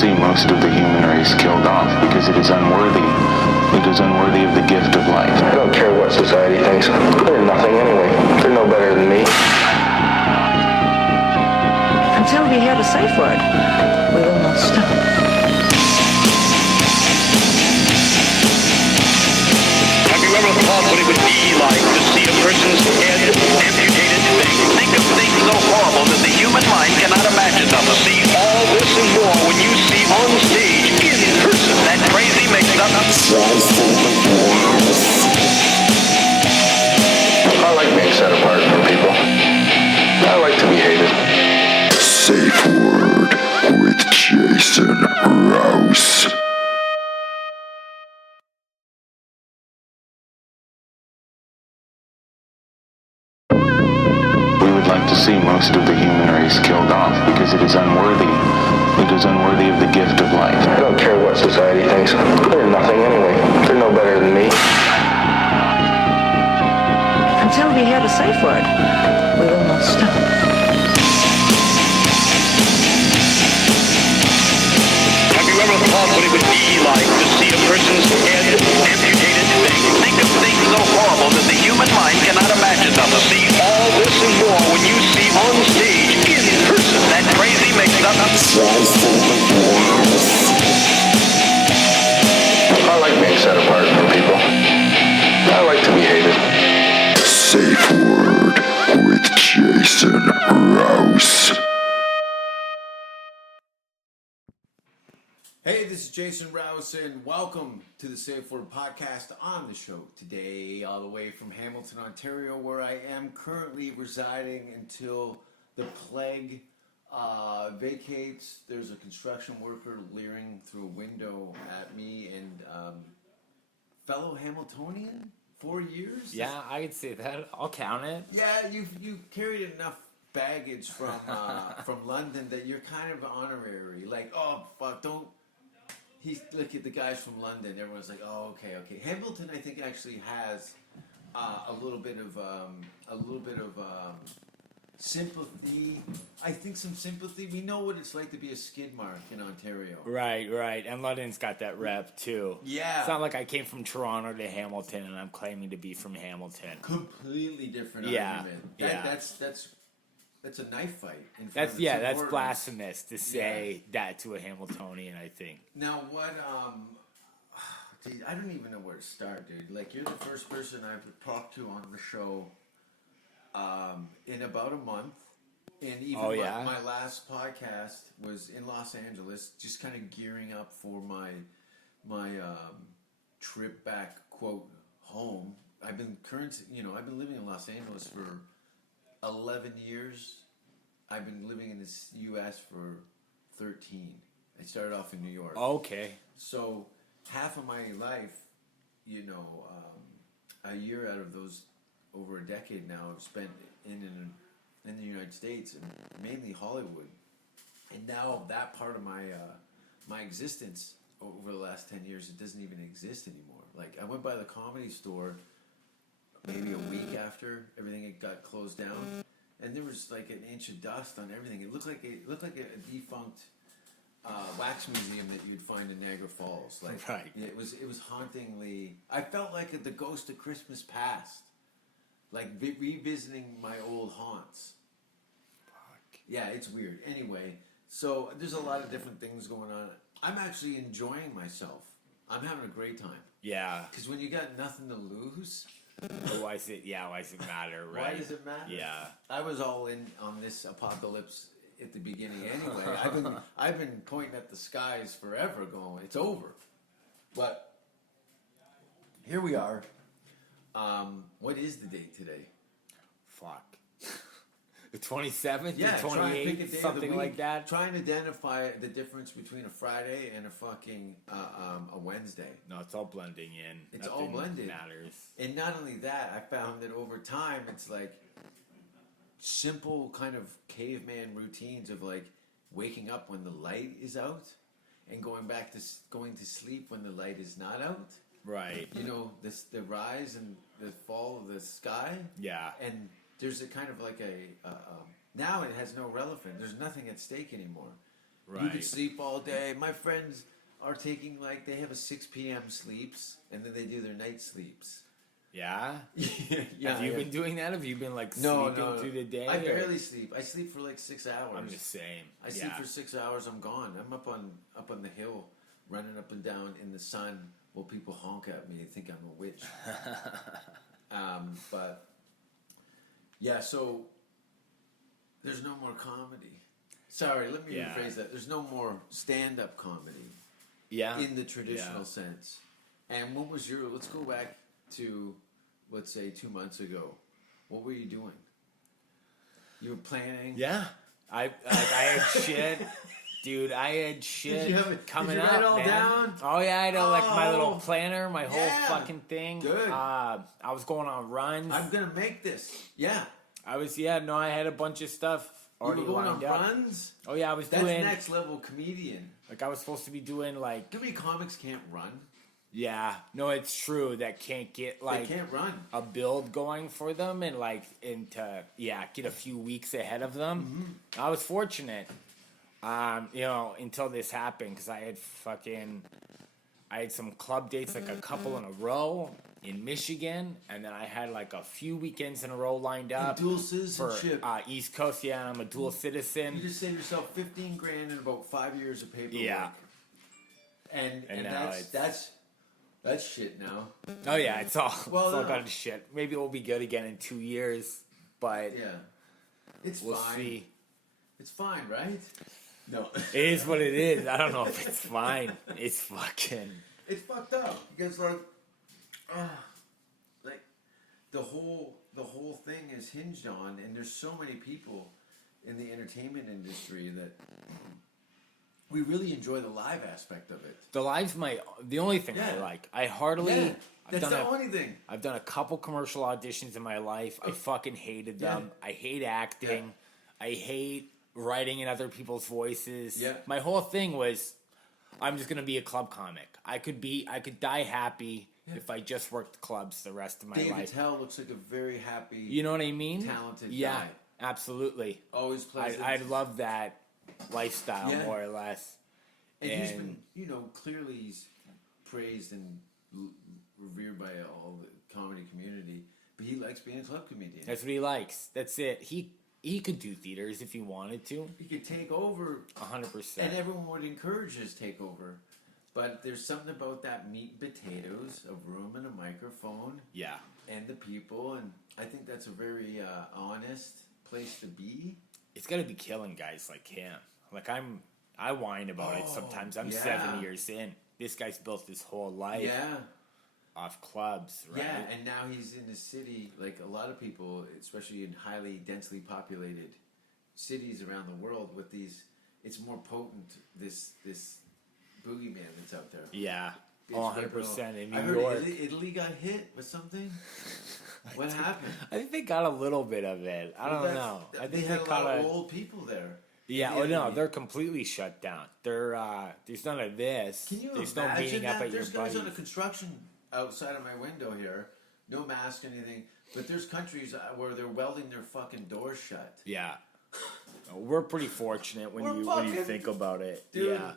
see most of the human race killed off because it is unworthy. It is unworthy of the gift of life. I don't care what society thinks. They're nothing anyway. They're no better than me. Until we hear the safe word, we will not stop. Have you ever thought what it would be like to see a person's head amputated? Think of things so horrible that the human mind cannot imagine them. To see all this and more when you see on stage, in person, that crazy mix-up. I like being set apart from people. I like to be hated. Safe Word with Jason Rouse. We would like to see most of the human race killed off because it is unworthy. It is unworthy of the gift of life. I don't care what society thinks. They're nothing anyway. They're no better than me. Until we hear the safe word, we will not stop. Have you ever thought what it would be like to see a person's head amputated? Think of things so horrible that the human mind cannot imagine them. To see all this and more when you see on stage, in person, that crazy mix-up. I like being set apart from people. I like to be hated. Safe Word with Jason Rouse. Hey, this is Jason Rouse, and welcome to the Safe Word Podcast. On the show today, all the way from Hamilton, Ontario, where I am currently residing until the plague vacates. There's a construction worker leering through a window at me, and fellow Hamiltonian, 4 years? Yeah, I could say that. I'll count it. Yeah, you carried enough baggage from from London that you're kind of honorary. Like, oh fuck, don't. Look at the guys from London. Everyone's like, oh, okay. Hamilton, I think, actually has a little bit of sympathy. I think some sympathy. We know what it's like to be a skid mark in Ontario. Right. And London's got that rep, too. Yeah. It's not like I came from Toronto to Hamilton and I'm claiming to be from Hamilton. Completely different Yeah. argument. That's a knife fight. That's blasphemous to say that to a Hamiltonian, I think. Now, what, dude, I don't even know where to start, dude. Like, you're the first person I've talked to on the show in about a month. And even my last podcast was in Los Angeles, just kind of gearing up for my trip back, quote, home. I've been living in Los Angeles for 11 years. I've been living in this U.S. for 13. I started off in New York. Okay. So half of my life, a year out of those, over a decade now, I've spent in the United States, and mainly Hollywood. And now that part of my existence over the last 10 years, it doesn't even exist anymore. Like, I went by the Comedy Store maybe a week after everything had got closed down, and there was like an inch of dust on everything. It looked like a defunct wax museum that you'd find in Niagara Falls. Like, right. It was hauntingly. I felt like the ghost of Christmas past, like revisiting my old haunts. Fuck. Yeah, it's weird. Anyway, so there's a lot of different things going on. I'm actually enjoying myself. I'm having a great time. Yeah. Because when you got nothing to lose. Why does it matter, right? Why does it matter? Yeah. I was all in on this apocalypse at the beginning anyway. I've been pointing at the skies forever going, it's over. But here we are. What is the date today? Fuck. The 27th? Yeah, the 28th? Something like that? Try and identify the difference between a Friday and a fucking a Wednesday. No, it's all blending in. It's Nothing all blended. matters. And not only that, I found that over time, it's like simple kind of caveman routines of like waking up when the light is out and going to sleep when the light is not out. Right. The rise and the fall of the sky. Yeah. And there's a kind of like now it has no relevance. There's nothing at stake anymore. You Right. could sleep all day. My friends are taking they have a 6 p.m. sleeps and then they do their night sleeps. Yeah? Yeah. Have you been doing that? Have you been like No, sleeping through the day? I or- barely sleep. I sleep for like 6 hours. I'm the same. I sleep for 6 hours. I'm gone. I'm up on the hill, running up and down in the sun while people honk at me and think I'm a witch. But yeah, so there's no more comedy. Sorry, let me Yeah. rephrase that. There's no more stand-up comedy Yeah. in the traditional Yeah. sense. And what was let's go back to, let's say, 2 months ago. What were you doing? You were planning? Yeah. I had shit. Dude, I had shit coming did you up, write it all man. down? Oh yeah, I had like my little Oh, planner, my whole yeah. fucking thing. Good. I was going on runs. I'm gonna make this. Yeah. I had a bunch of stuff already You were going on lined up. runs? Oh yeah, I was That's doing next level comedian. like I was supposed to be doing like How many comics can't run? yeah, no, it's true that can't get like They can't run. a build going for them and get a few weeks ahead of them. Mm-hmm. I was fortunate, until this happened because I had some club dates, like a couple in a row in Michigan, and then I had like a few weekends in a row lined up Dual for citizenship. East Coast. Yeah, and I'm a dual citizen. You just saved yourself 15 grand in about 5 years of paperwork. Yeah. And now that's shit now. Oh yeah, it's all Well, it's all no. gone to shit. Maybe it will be good again in 2 years, but Yeah. It's we'll fine. see. It's fine, right? No. It is what it is. I don't know if it's fine. It's fucking. It's fucked up because like the whole thing is hinged on, and there's so many people in the entertainment industry that we really enjoy the live aspect of it. The live's the only thing I Yeah. like. I heartily. Yeah, I've that's done the only thing. I've done a couple commercial auditions in my life. I fucking hated them. Yeah. I hate acting. I hate writing in other people's voices. Yeah. My whole thing was, I'm just gonna be a club comic. I could die happy if I just worked clubs the rest of my Dave life. Attell looks like a very happy, You know what I mean? talented Yeah, guy. absolutely. Always pleasant. I love that lifestyle Yeah. more or less. And he's and- been, clearly he's praised and revered by all the comedy community, but he likes being a club comedian. That's what he likes. That's it. He could do theaters if he wanted to. He could take over, 100%. and everyone would encourage his takeover. But there's something about that meat and potatoes, a room and a microphone, Yeah. and the people, and I think that's a very honest place to be. It's got to be killing guys like him. Like I whine about it sometimes. I'm yeah. 7 years in. This guy's built his whole life Yeah. off clubs, right? Yeah, and now he's in a city, like a lot of people, especially in highly densely populated cities around the world with these, it's more potent, this boogeyman that's out there. Yeah. Bitch, 100% in I New heard York. Italy got hit with something. What happened? I think they got a little bit of it. I don't know. I They think had they a caught lot of old people there. Yeah, in oh no, Italy. they're completely shut down. There's none of this. Can you There's no imagine meeting that? up at your There's guys buddies. on a construction outside of my window here, no mask, anything. But there's countries where they're welding their fucking doors shut. Yeah. We're pretty fortunate when We're you fucking- think about it. Dude, Yeah.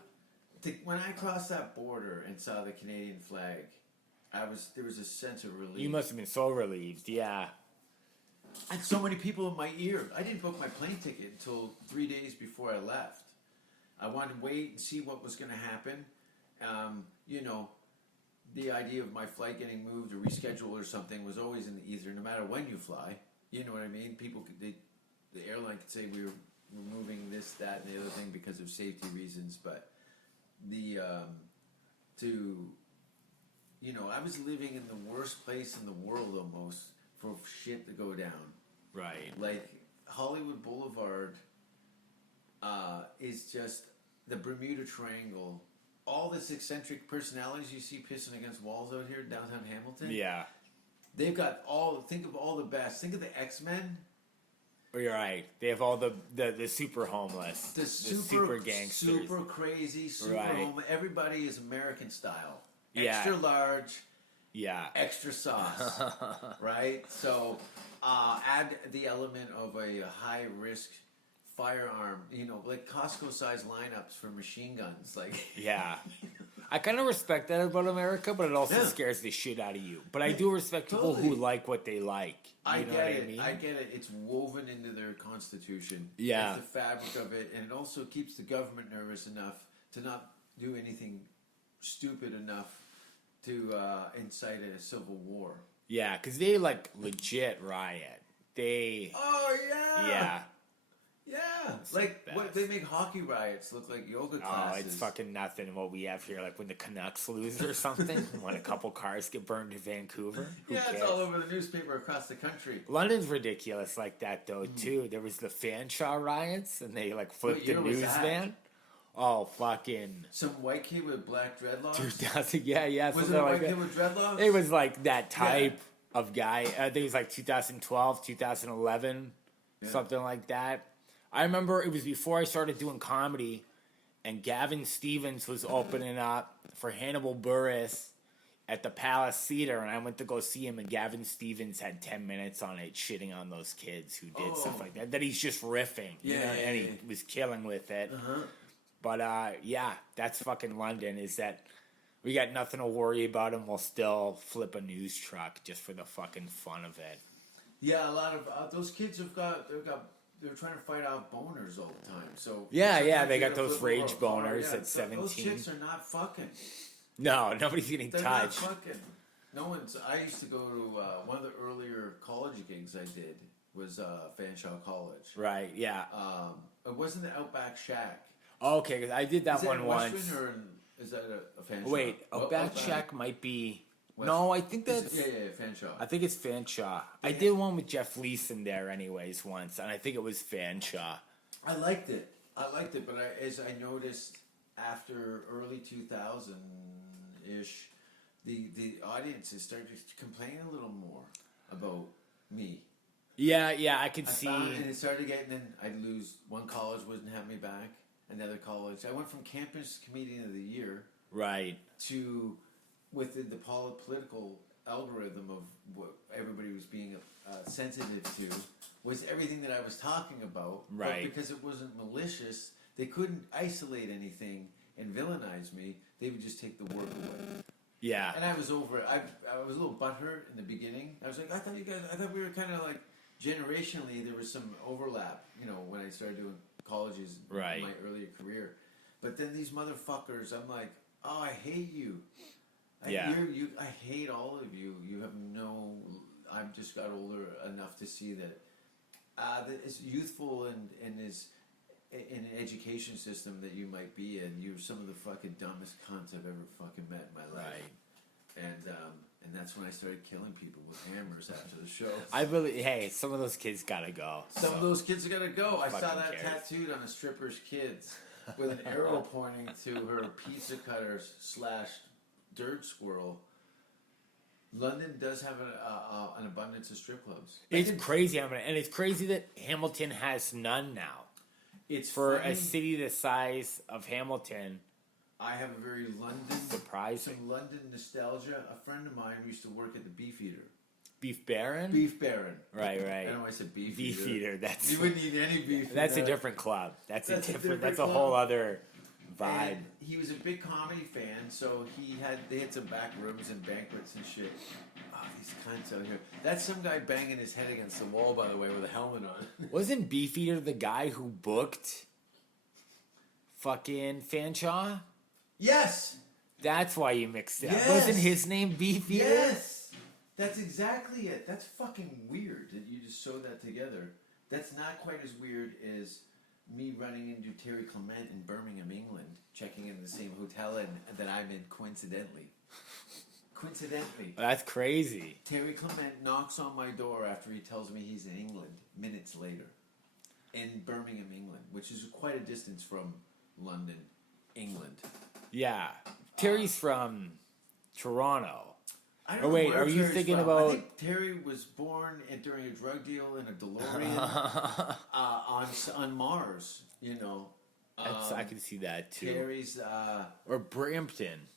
when I crossed that border and saw the Canadian flag, there was a sense of relief. You must have been so relieved. Yeah. I had so many people in my ear. I didn't book my plane ticket until 3 days before I left. I wanted to wait and see what was going to happen. The idea of my flight getting moved or rescheduled or something was always in the ether, no matter when you fly. You know what I mean? The airline could say we're moving this, that, and the other thing because of safety reasons, but I was living in the worst place in the world almost for shit to go down. Right. Like Hollywood Boulevard is just the Bermuda Triangle. All this eccentric personalities you see pissing against walls out here downtown Hamilton. Yeah. They've got think of all the best. Think of the X-Men. Oh, you're right. They have all the super homeless, The super gangsters. super crazy, super Right. home. Everybody is American style. Yeah. Extra large, Yeah. extra sauce. Right? So add the element of a high risk firearm, like Costco-sized lineups for machine guns. Like, Yeah. I kind of respect that about America, but it also Yeah. scares the shit out of you. But I do respect people who Totally. like what they like. I You know get what it. I mean? I get it. It's woven into their constitution. Yeah. It's the fabric of it, and it also keeps the government nervous enough to not do anything stupid enough to incite a civil war. Yeah, because they like legit riot. They, Oh yeah. yeah. Yeah. It's Like the what best. they make hockey riots look like yoga Oh, classes. it's fucking nothing what we have here. Like when the Canucks lose or something, when a couple cars get burned in Vancouver. Who Yeah, cares? it's all over the newspaper across the country. London's ridiculous like that though too. There was the Fanshawe riots, and they like flipped What the year was news that? van. Oh, fucking Some white kid with black dreadlocks. 2000. Yeah, Was it something a like white that. kid with dreadlocks? It was like that type of guy. I think it was like 2012, 2011, something like that. I remember it was before I started doing comedy, and Gavin Stevens was opening up for Hannibal Buress at the Palace Theater, and I went to go see him, and Gavin Stevens had 10 minutes on it shitting on those kids who did stuff like that. That he's just riffing, you know, and he was killing with it. But yeah, that's fucking London, is that we got nothing to worry about, and we'll still flip a news truck just for the fucking fun of it. Yeah, a lot of those kids they're trying to fight off boners all the time. So Yeah, sometimes they you got gotta those flip rage over a car. boners Yeah, at so 17. Those chicks are not fucking. No, nobody's getting They're not touched. fucking. No one's. I used to go to one of the earlier college gigs I did was Fanshawe College. Right, yeah. It wasn't the Outback Shack. Okay, because I did that Is that one in once. Western or is that a Fanshawe? Wait, Oh, Outback Shack might be... West- No, I think that's... Yeah, Fanshawe. I think it's Fanshawe. I did one with Jeff Leeson there anyways once, and I think it was Fanshawe. I liked it, but as I noticed after early 2000-ish, the audiences started to complain a little more about me. Yeah, I could see... And it started getting, then I'd lose, one college wouldn't have me back, another college. I went from Campus Comedian of the Year Right. to, within the political algorithm of what everybody was being sensitive to, was everything that I was talking about. Right. But because it wasn't malicious, they couldn't isolate anything and villainize me. They would just take the work away. Yeah. And I was over it. I was a little butthurt in the beginning. I was like, I thought we were kind of like, generationally, there was some overlap, when I started doing colleges Right. in my earlier career. But then these motherfuckers, I'm like, oh, I hate you. Yeah. I hate all of you. You have no. I've just got older enough to see that as youthful and as in an education system that you might be in, you're some of the fucking dumbest cunts I've ever fucking met in my life. Right. And that's when I started killing people with hammers after the show. Hey, some of those kids gotta go. Some of those kids are gonna go. I saw fucking that cares? tattooed on a stripper's kids with an arrow pointing to her pizza cutter / dirt squirrel. London does have an abundance of strip clubs. It's crazy, and it's crazy that Hamilton has none now. It's For funny. a city the size of Hamilton. I have a very Surprising. some London nostalgia. A friend of mine used to work at the Beef Eater. Beef Baron? Beef Baron. Right. I don't know why I said Beef Beef Eater. Eater. That's You wouldn't eat any beef. in that's a that. different club. That's a different. That's a club. whole other vibe. And he was a big comedy fan, so they had some back rooms and banquets and shit. Oh, these cunts out here. That's some guy banging his head against the wall, by the way, with a helmet on. Wasn't Beef Eater the guy who booked fucking Fanshawe? Yes! That's why you mixed it up. Yes! Wasn't his name Beef Eater? Yes! That's exactly it. That's fucking weird that you just sewed that together. That's not quite as weird as me running into Terry Clement in Birmingham, England, checking in the same hotel that I'm in coincidentally. Coincidentally. That's crazy. Terry Clement knocks on my door after he tells me he's in England minutes later. In Birmingham, England, which is quite a distance from London, England. Yeah. Terry's from Toronto. I don't Oh, know wait, where are you Terry's thinking from. about- I think Terry was born during a drug deal in a DeLorean on Mars, I can see that too. Terry's, Or Brampton.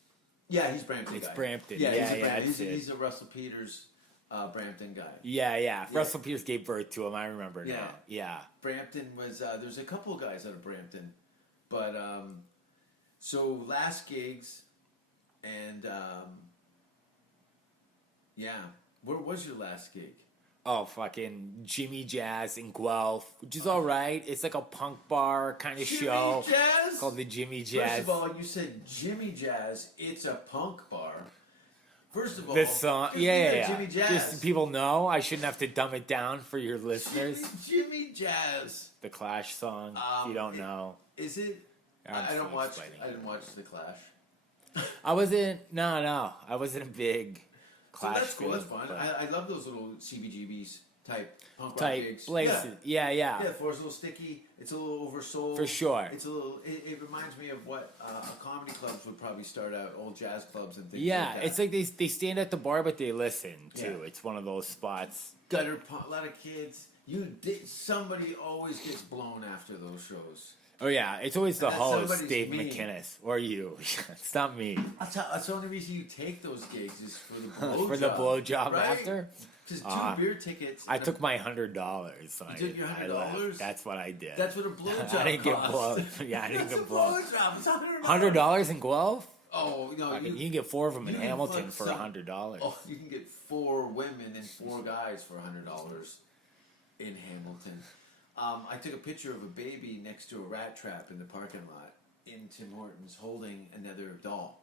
yeah, he's Brampton It's guy. Brampton. Yeah, Yeah, he's a yeah, Brampton. that's it. He's a Russell Peters Brampton guy. Yeah. Russell Pierce gave birth to him. I remember Yeah. now. Yeah. Brampton was there's a couple of guys out of Brampton, but so last gigs, and yeah, where was your last gig? Oh, fucking Jimmy Jazz in Guelph, which is all right. It's like a punk bar kind of show Jazz? called the Jimmy Jazz. First of all, you said Jimmy Jazz. It's a punk bar. First of all, This song, yeah. Jimmy Jazz. Just so people know, I shouldn't have to dumb it down for your listeners. Jimmy Jazz. The Clash song, if you don't know. Is it? I'm I don't still watch. explaining I didn't watch the Clash. I wasn't a big So Clash that's cool. That's fan, fun. but- I love those little CBGBs type punk rock type gigs. places. Yeah. Yeah, for it's a little sticky. It's a little oversold. For sure. It's a little. It reminds me of what comedy clubs would probably start out, old jazz clubs and things. Yeah, like that. it's like they stand at the bar, but they listen too. Yeah. It's one of those spots. gutter punk. A lot of kids. Somebody always gets blown after those shows. Oh yeah, it's always the And that host, somebody's Dave me. McInnes, or you. It's not me. That's the only reason you take those gigs is for the blowjob. For the blowjob right? after. Just two beer tickets. I and took my $100. So You took your I left. $100? That's what I did. That's what a blowjob I didn't get costs. blown. Yeah, I didn't That's get a blown. blowjob. It's $100 in Guelph? Oh no! You can get 4 of them in you can Hamilton fuck for some- $100. Oh, you can get 4 women and 4 guys for $100 in Hamilton. I took a picture of a baby next to a rat trap in the parking lot in Tim Hortons holding another doll.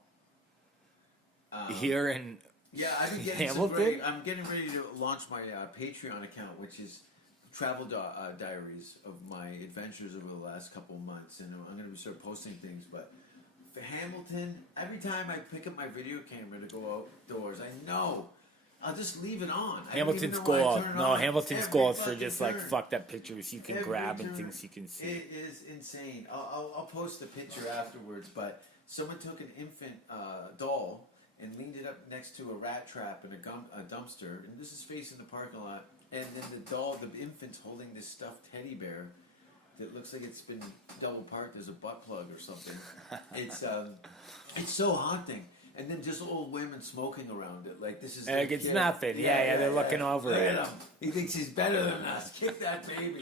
Here in Yeah, I've been getting some Hamilton? great. I'm getting ready to launch my Patreon account, which is travel diaries of my adventures over the last couple of months, and I'm going to start posting things. But for Hamilton, every time I pick up my video camera to go outdoors, I know I'll just leave it on. I don't Hamilton's even know why I gold. turn it No, on. Hamilton's Every gold for fucking just like turn. fucked up pictures you can Every grab and turn. things you can see. It is insane. I'll post a picture afterwards, but someone took an infant doll and leaned it up next to a rat trap and a dumpster, and this is facing the parking lot. And then the infant's holding this stuffed teddy bear that looks like it's been double parked as a butt plug or something. It's so haunting. And then just old women smoking around it, like this is. Like their it's kid. nothing. Yeah, they're looking over Look it. at him. He thinks he's better than us. Kick that baby.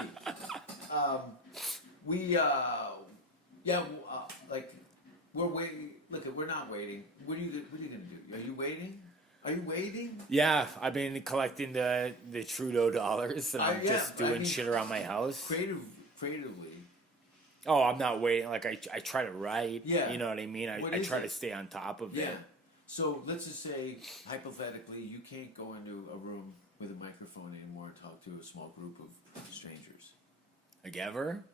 Like we're waiting. Look, we're not waiting. What are you gonna do? Are you waiting? Are you waiting? Yeah, I've been collecting the Trudeau dollars, and I'm yeah, just doing I mean, shit around my house. Creatively. Oh, I'm not waiting. Like I try to write. Yeah. You know what I mean? What I is try it? to stay on top of Yeah. it. So let's just say, hypothetically, you can't go into a room with a microphone anymore and talk to a small group of strangers. Like ever?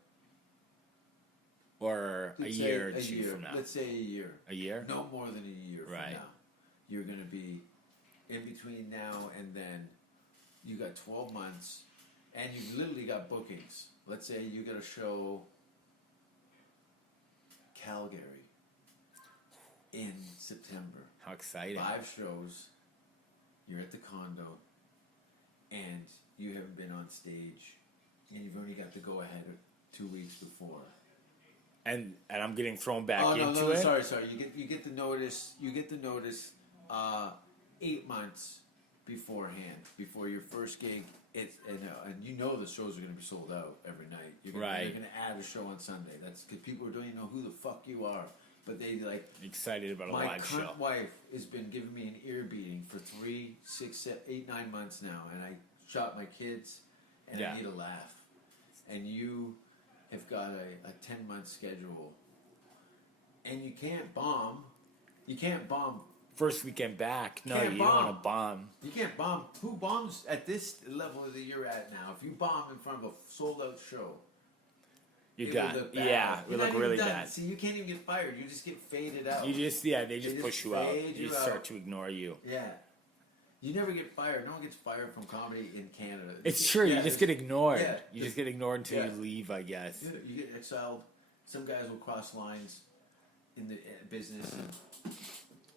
Or a Let's say year or two from now? Let's say a year. A year? No more than a year Right. from now. You're going to be in between now and then. You got 12 months, and you literally got bookings. Let's say you got a show Calgary in September. How exciting. 5 shows. You're at the condo, and you haven't been on stage, and you've only got to go ahead 2 weeks before. And I'm getting thrown back into no, it. sorry. You get the notice. You get the notice 8 months beforehand, before your first gig. And you know the shows are going to be sold out every night. You're Right. going to add a show on Sunday. That's because people don't even know who the fuck you are, but they like. Excited about a My live show. cunt wife has been giving me an ear beating for 3, 6, 7, 8, 9 months now, and I shot my kids, and Yeah. I need a laugh. And you have got a 10-month schedule, and you can't bomb. You can't bomb. First weekend back. No, Can't you don't want to bomb. You can't bomb. Who bombs at this level that you're at now? If you bomb in front of a sold-out show, You it got would look bad. yeah, it You're would not look really even done. bad. See, you can't even get fired. You just get faded out. You just they They just just push you out. fade You you just start out. to ignore you. Yeah. You never get fired. No one gets fired from comedy in Canada. It's true. Yeah, you just it's- get ignored. yeah, You just get ignored until yeah. you leave, I guess. Yeah, you get exiled. Some guys will cross lines in the business,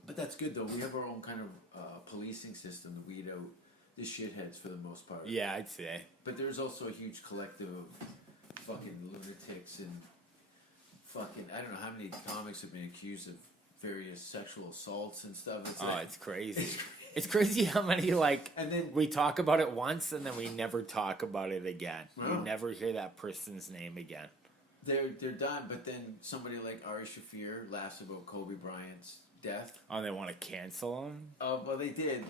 but that's good though. We have our own kind of policing system to weed out the shitheads for the most part. Yeah, I'd say. But there's also a huge collective of fucking lunatics and fucking I don't know how many comics have been accused of various sexual assaults and stuff. It's Oh, like, it's crazy. It's crazy how many like And then- we talk about it once and then we never talk about it again. Wow. You never hear that person's name again. They're done, but then somebody like Ari Shaffir laughs about Kobe Bryant's death. Oh, they want to cancel him? Oh, well, they did.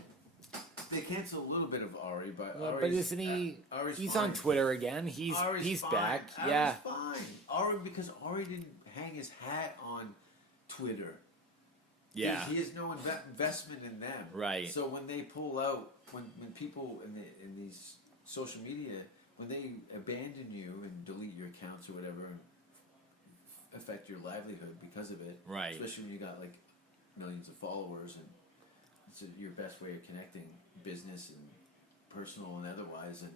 They canceled a little bit of Ari, but Well, but Ari's, isn't he? Ari's He's fine. on Twitter again. He's Ari's fine. back. Ari's Yeah. fine. Ari, because Ari didn't hang his hat on Twitter. Yeah. He has no investment in them. Right. So when they pull out, when people in these social media, when they abandon you and delete your accounts or whatever, and affect your livelihood because of it. Right. Especially when you got like millions of followers, and it's your best way of connecting business and personal and otherwise. And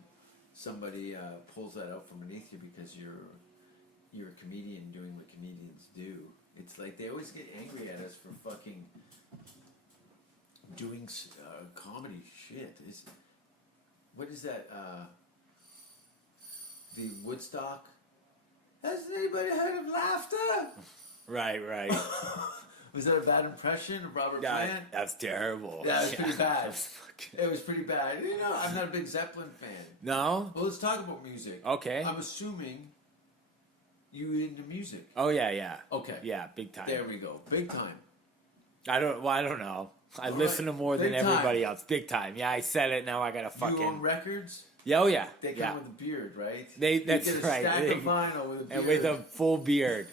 somebody pulls that out from beneath you because you're a comedian doing what comedians do. It's like they always get angry at us for fucking doing comedy shit. What is that? The Woodstock. Has anybody heard of laughter? Right. Was that a bad impression of Robert Yeah, Plant? that's terrible. Yeah, it was pretty bad. That's fucking- It was pretty bad. You know, I'm not a big Zeppelin fan. No? Well, let's talk about music. Okay. I'm assuming you into music. Oh yeah. Okay. Yeah, big time. There we go. Big time. I don't know. I All listen right. to more than Big time. everybody else. Big time. Yeah, I said it. Now I gotta fucking. You own records? Yeah, oh yeah. They come yeah. with a beard, right? That's you get a right. Stack They- of vinyl with a beard. And with a full beard.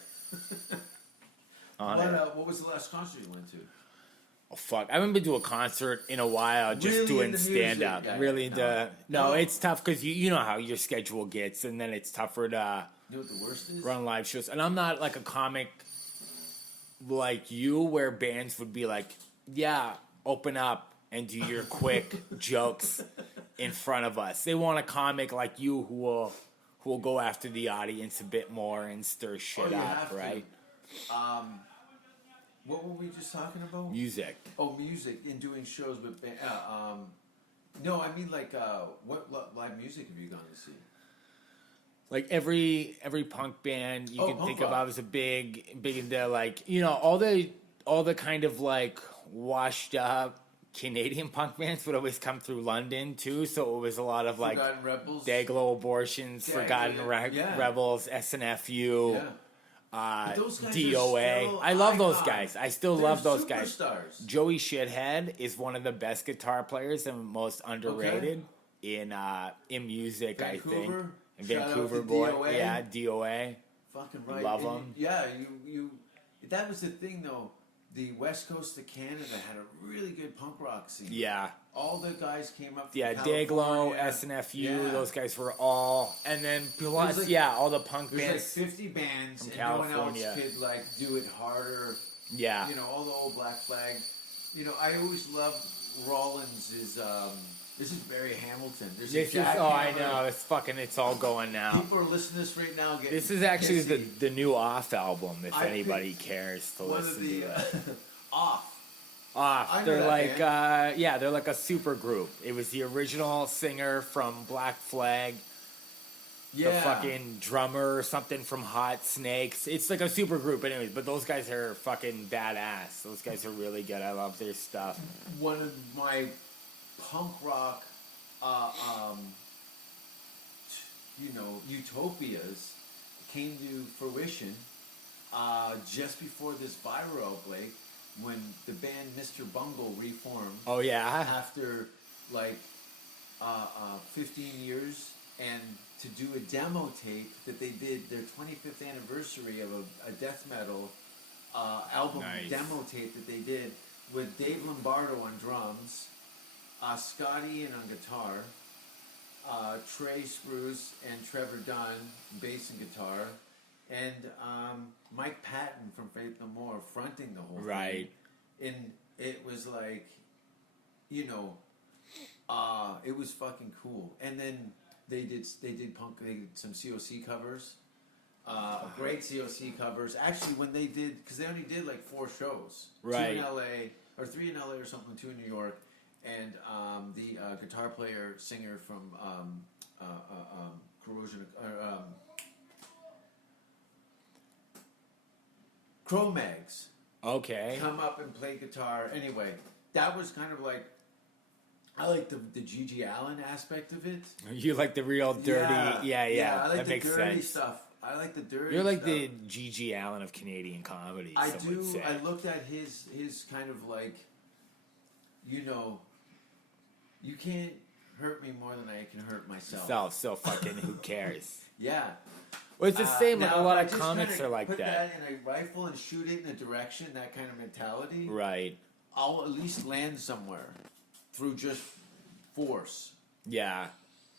On it. What was the last concert you went to? Oh fuck! I haven't been to a concert in a while. Just Really doing into stand up. music? Yeah, Really into. No, No. it's tough because you know how your schedule gets, and then it's tougher to You know what the worst is? run live shows. And I'm not like a comic like you, where bands would be like, "Yeah, open up and do your quick jokes in front of us." They want a comic like you who will go after the audience a bit more and stir shit you up, have to. right? What were we just talking about? Music. Oh, music and doing shows with no, I mean like what live music have you gone to see? Like every punk band you Oh, can punk think rock. of, I was a big into like, you know, all the kind of like washed up Canadian punk bands would always come through London too, so it was a lot of like Forgotten Rebels. Dayglow Abortions, Yeah, Forgotten yeah. Rebels, SNFU, Yeah. But those guys are DOA. still I love those icons. guys. I still They're love those guys. superstars. Joey Shithead is one of the best guitar players and most underrated in music, I think. Vancouver? And Shout out Vancouver to boy. DOA. Yeah, DOA. Fucking right. Love And 'em. Yeah, you. That was the thing though. The west coast of Canada had a really good punk rock scene. Yeah. All the guys came up. From Yeah, California. Dayglow, SNFU, Yeah. those guys were all, and then plus, like- yeah, all the punk There's like bands. 50 bands, from and no one California. else could like do it harder. Yeah. You know, all the old Black Flag. You know, I always loved Rollins. This is Barry Hamilton. There's a This is, Jack oh, I Hammer. know, it's all going now. People are listening to this right now. Getting This is actually pissy. the new Off album, if I anybody picked cares to one of listen the to it. off. Off. I know They're that like, band. they're like a super group. It was the original singer from Black Flag, Yeah. the fucking drummer or something from Hot Snakes. It's like a super group, anyways. But those guys are fucking badass. Those guys are really good. I love their stuff. One of my punk rock, utopias came to fruition just before this viral outbreak when the band Mr. Bungle reformed Oh yeah, after like 15 years, and to do a demo tape that they did their 25th anniversary of a death metal album Nice. demo tape that they did with Dave Lombardo on drums, Scotty Ian on guitar, Trey Spruce and Trevor Dunn bass and guitar, and Mike Patton from Faith No More fronting the whole right. thing. And it was like, it was fucking cool. And then they did punk. They did some COC covers, great COC covers. Actually, when they did, because they only did like 4 shows, Right. 2 in LA or 3 in LA or something, 2 in New York, and the guitar player singer from Corrosion. Cro-Mags Okay. come up and play guitar. Anyway, that was kind of like I like the Gigi Allen aspect of it. You like the real dirty? Yeah. I like that the makes dirty sense. stuff. I like the dirty. You're like stuff. the Gigi Allen of Canadian comedy. I some would do. say. I looked at his kind of like, you know, you can't hurt me more than I can hurt myself. So fucking who cares? Yeah. Well, it's the same. Like now, a lot if I of just comics kinda are like put that. in a rifle and shoot it in a direction, that kind of mentality. Right. I'll at least land somewhere through just force. Yeah.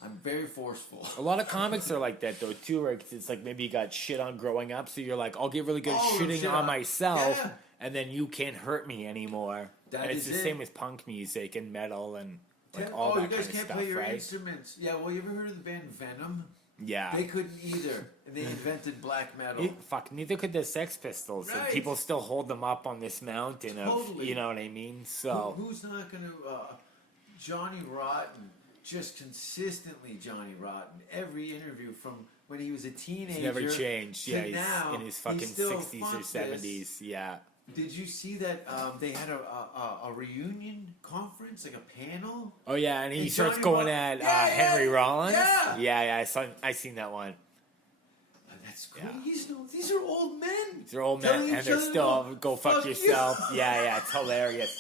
I'm very forceful. A lot of comics are like that though too, right? 'Cause it's like maybe you got shit on growing up, so you're like, I'll get really good at shooting shit on myself, Yeah. and then you can't hurt me anymore. That and it's is the it. same with punk music and metal and like all you that guys kind of can't stuff, play your right? instruments. Yeah, well, you ever heard of the band Venom? Yeah. They couldn't either, and they invented black metal. Fuck, neither could the Sex Pistols. And Right. people still hold them up on this mountain of, Totally. you know what I mean? So, Who's not going to... Johnny Rotten, just consistently Johnny Rotten. Every interview from when he was a teenager... he's never changed. to Yeah, he's now, in his fucking he's still 60s or "Fuck this." 70s. Yeah. Did you see that they had a reunion conference, like a panel? Oh, yeah, and he And starts Johnny going Ro- at Yeah, Henry Rollins. yeah. Yeah, I seen that one. That's Yeah. crazy. These are old men. They're old telling men, and each they're other, still "Well, go fuck you." yourself. Yeah, it's hilarious.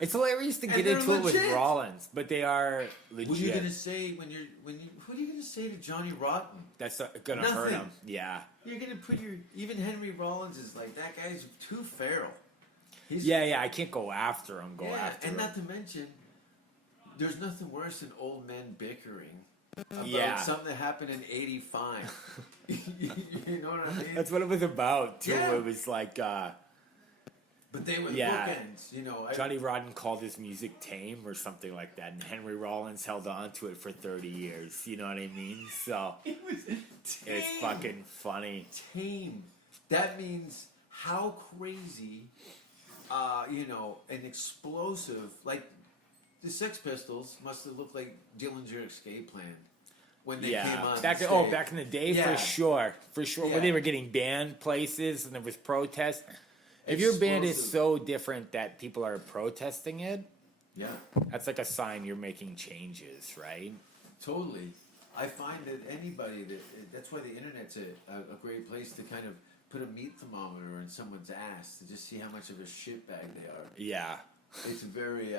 It's hilarious to And get they're into it with legit. Rollins, but they are legit. What are you gonna say when what are you gonna say to Johnny Rotten? That's gonna hurt Nothing. him. Yeah. You're gonna put even Henry Rollins is like, that guy's too feral. He's, Yeah, I can't go after him. After and him. not to mention, there's nothing worse than old men bickering about Yeah. something that happened in '85. You know what I mean? That's what it was about too. Yeah. It was like But they were Yeah. bookends, you know. Johnny Rotten called his music tame or something like that, and Henry Rollins held on to it for 30 years. You know what I mean? So It was it's tame. fucking funny. Tame. That means how crazy, you know, an explosive, like the Sex Pistols must have looked like Dillinger Escape Plan when they came Yeah, on. back stage. in the day, Yeah. for sure, Yeah. when they were getting banned places and there was protests. If your band is Explosive. so different that people are protesting it, Yeah, that's like a sign you're making changes, right? totally. I find that that's why the internet's a great place to kind of put a meat thermometer in someone's ass to just see how much of a shitbag they are. Yeah. It's very,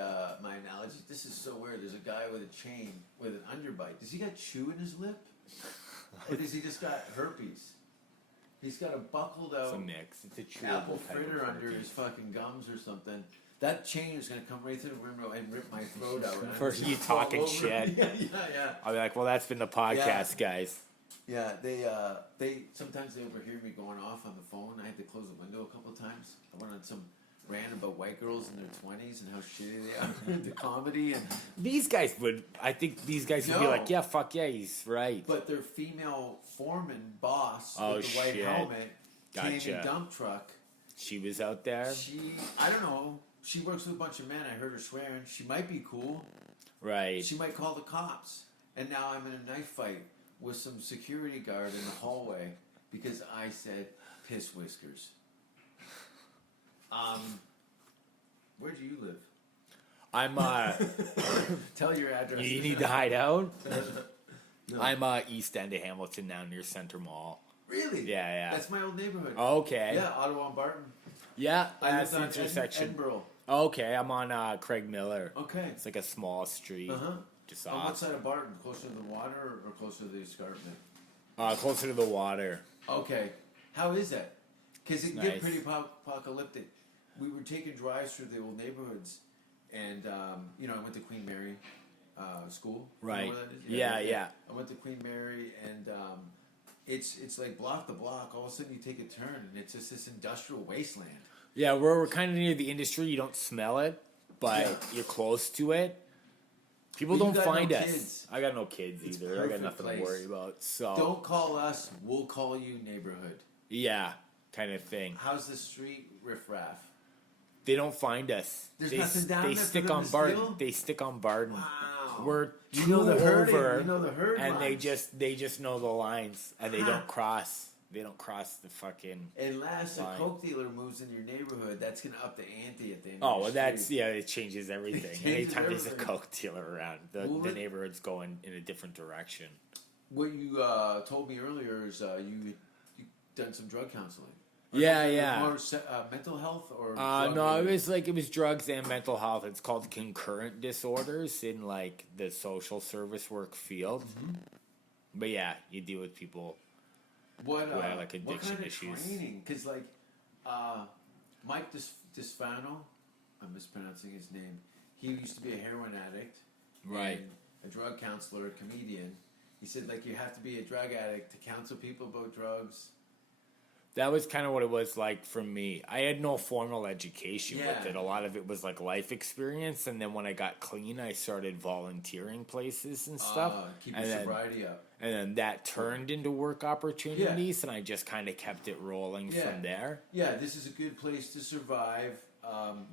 my analogy, this is so weird. There's a guy with a chain with an underbite. Does he got chew in his lip? Or does he just got herpes? He's got a buckled It's a out mix. It's a chewable apple type of fritter under herpes. his fucking gums or something. That chain is going to come right through the rim and rip my throat out. and I'm For just you gonna fall talking over. shit. Yeah. I'll be like, well, that's been the podcast, guys. Yeah, they sometimes they overhear me going off on the phone. I had to close the window a couple of times. I went on some rant about white girls in their 20s and how shitty they are into comedy, and I think these guys would be No. like, yeah, fuck yeah, he's right. but their female foreman boss Oh, with the white shit. helmet came Gotcha. in dump truck. She was out there. I don't know. She works with a bunch of men. I heard her swearing. She might be cool. Right. She might call the cops. And now I'm in a knife fight with some security guard in the hallway because I said piss whiskers. Where do you live? I'm, Tell your address. you need to hide out? No. I'm, East End of Hamilton now near Center Mall. Really? Yeah. That's my old neighborhood. Okay. Yeah, Ottawa and Barton. Yeah, I that's lived the on intersection. Edinburgh. Okay, I'm on Craig Miller. Okay. It's like a small street. Uh-huh. Just On what off. side of Barton? Closer to the water or closer to the escarpment? Closer to the water. Okay. How is that? Because it can Nice. get pretty apocalyptic. We were taking drives through the old neighborhoods, and you know, I went to Queen Mary school. You know Right. where that is? Yeah, okay. yeah. I went to Queen Mary, and it's like block to block. All of a sudden, you take a turn, and it's just this industrial wasteland. Yeah, we're kind of near the industry. You don't smell it, but Yeah. you're close to it. People But you don't got no find us. kids. I got no kids It's either. I got perfect nothing place. to worry about. So Don't call us. We'll call you neighborhood. yeah, kind of thing. How's the street riffraff? They don't find us. There's they nothing down they there for stick them on to Barton. steal? They stick on Barton. Wow. We're You two know the herding, over, you know the herd and lines. they just know the lines, and they don't cross. They don't cross the fucking. Unless a line. coke dealer moves in your neighborhood, that's gonna up the ante at the end. Oh, of well, the that's street. it changes everything. Changes Anytime there's a everything. coke dealer around, the Well, it- neighborhood's going in a different direction. What you told me earlier is you done some drug counseling. Or Yeah, something yeah. More mental health or No, it was drugs and mental health. It's called concurrent disorders in like the social service work field. Mm-hmm. But yeah, you deal with people. what who had, like, what addiction kind of issues. training? Because like Mike Disfano, I'm mispronouncing his name. He used to be a heroin addict, Right. and a drug counselor, a comedian. He said like you have to be a drug addict to counsel people about drugs. That was kind of what it was like for me. I had no formal education with Yeah. it. A lot of it was like life experience, and then when I got clean, I started volunteering places and stuff. Keep and your then, sobriety up. and then that turned into work opportunities, and I just kind of kept it rolling Yeah. from there. Yeah, this is a good place to survive.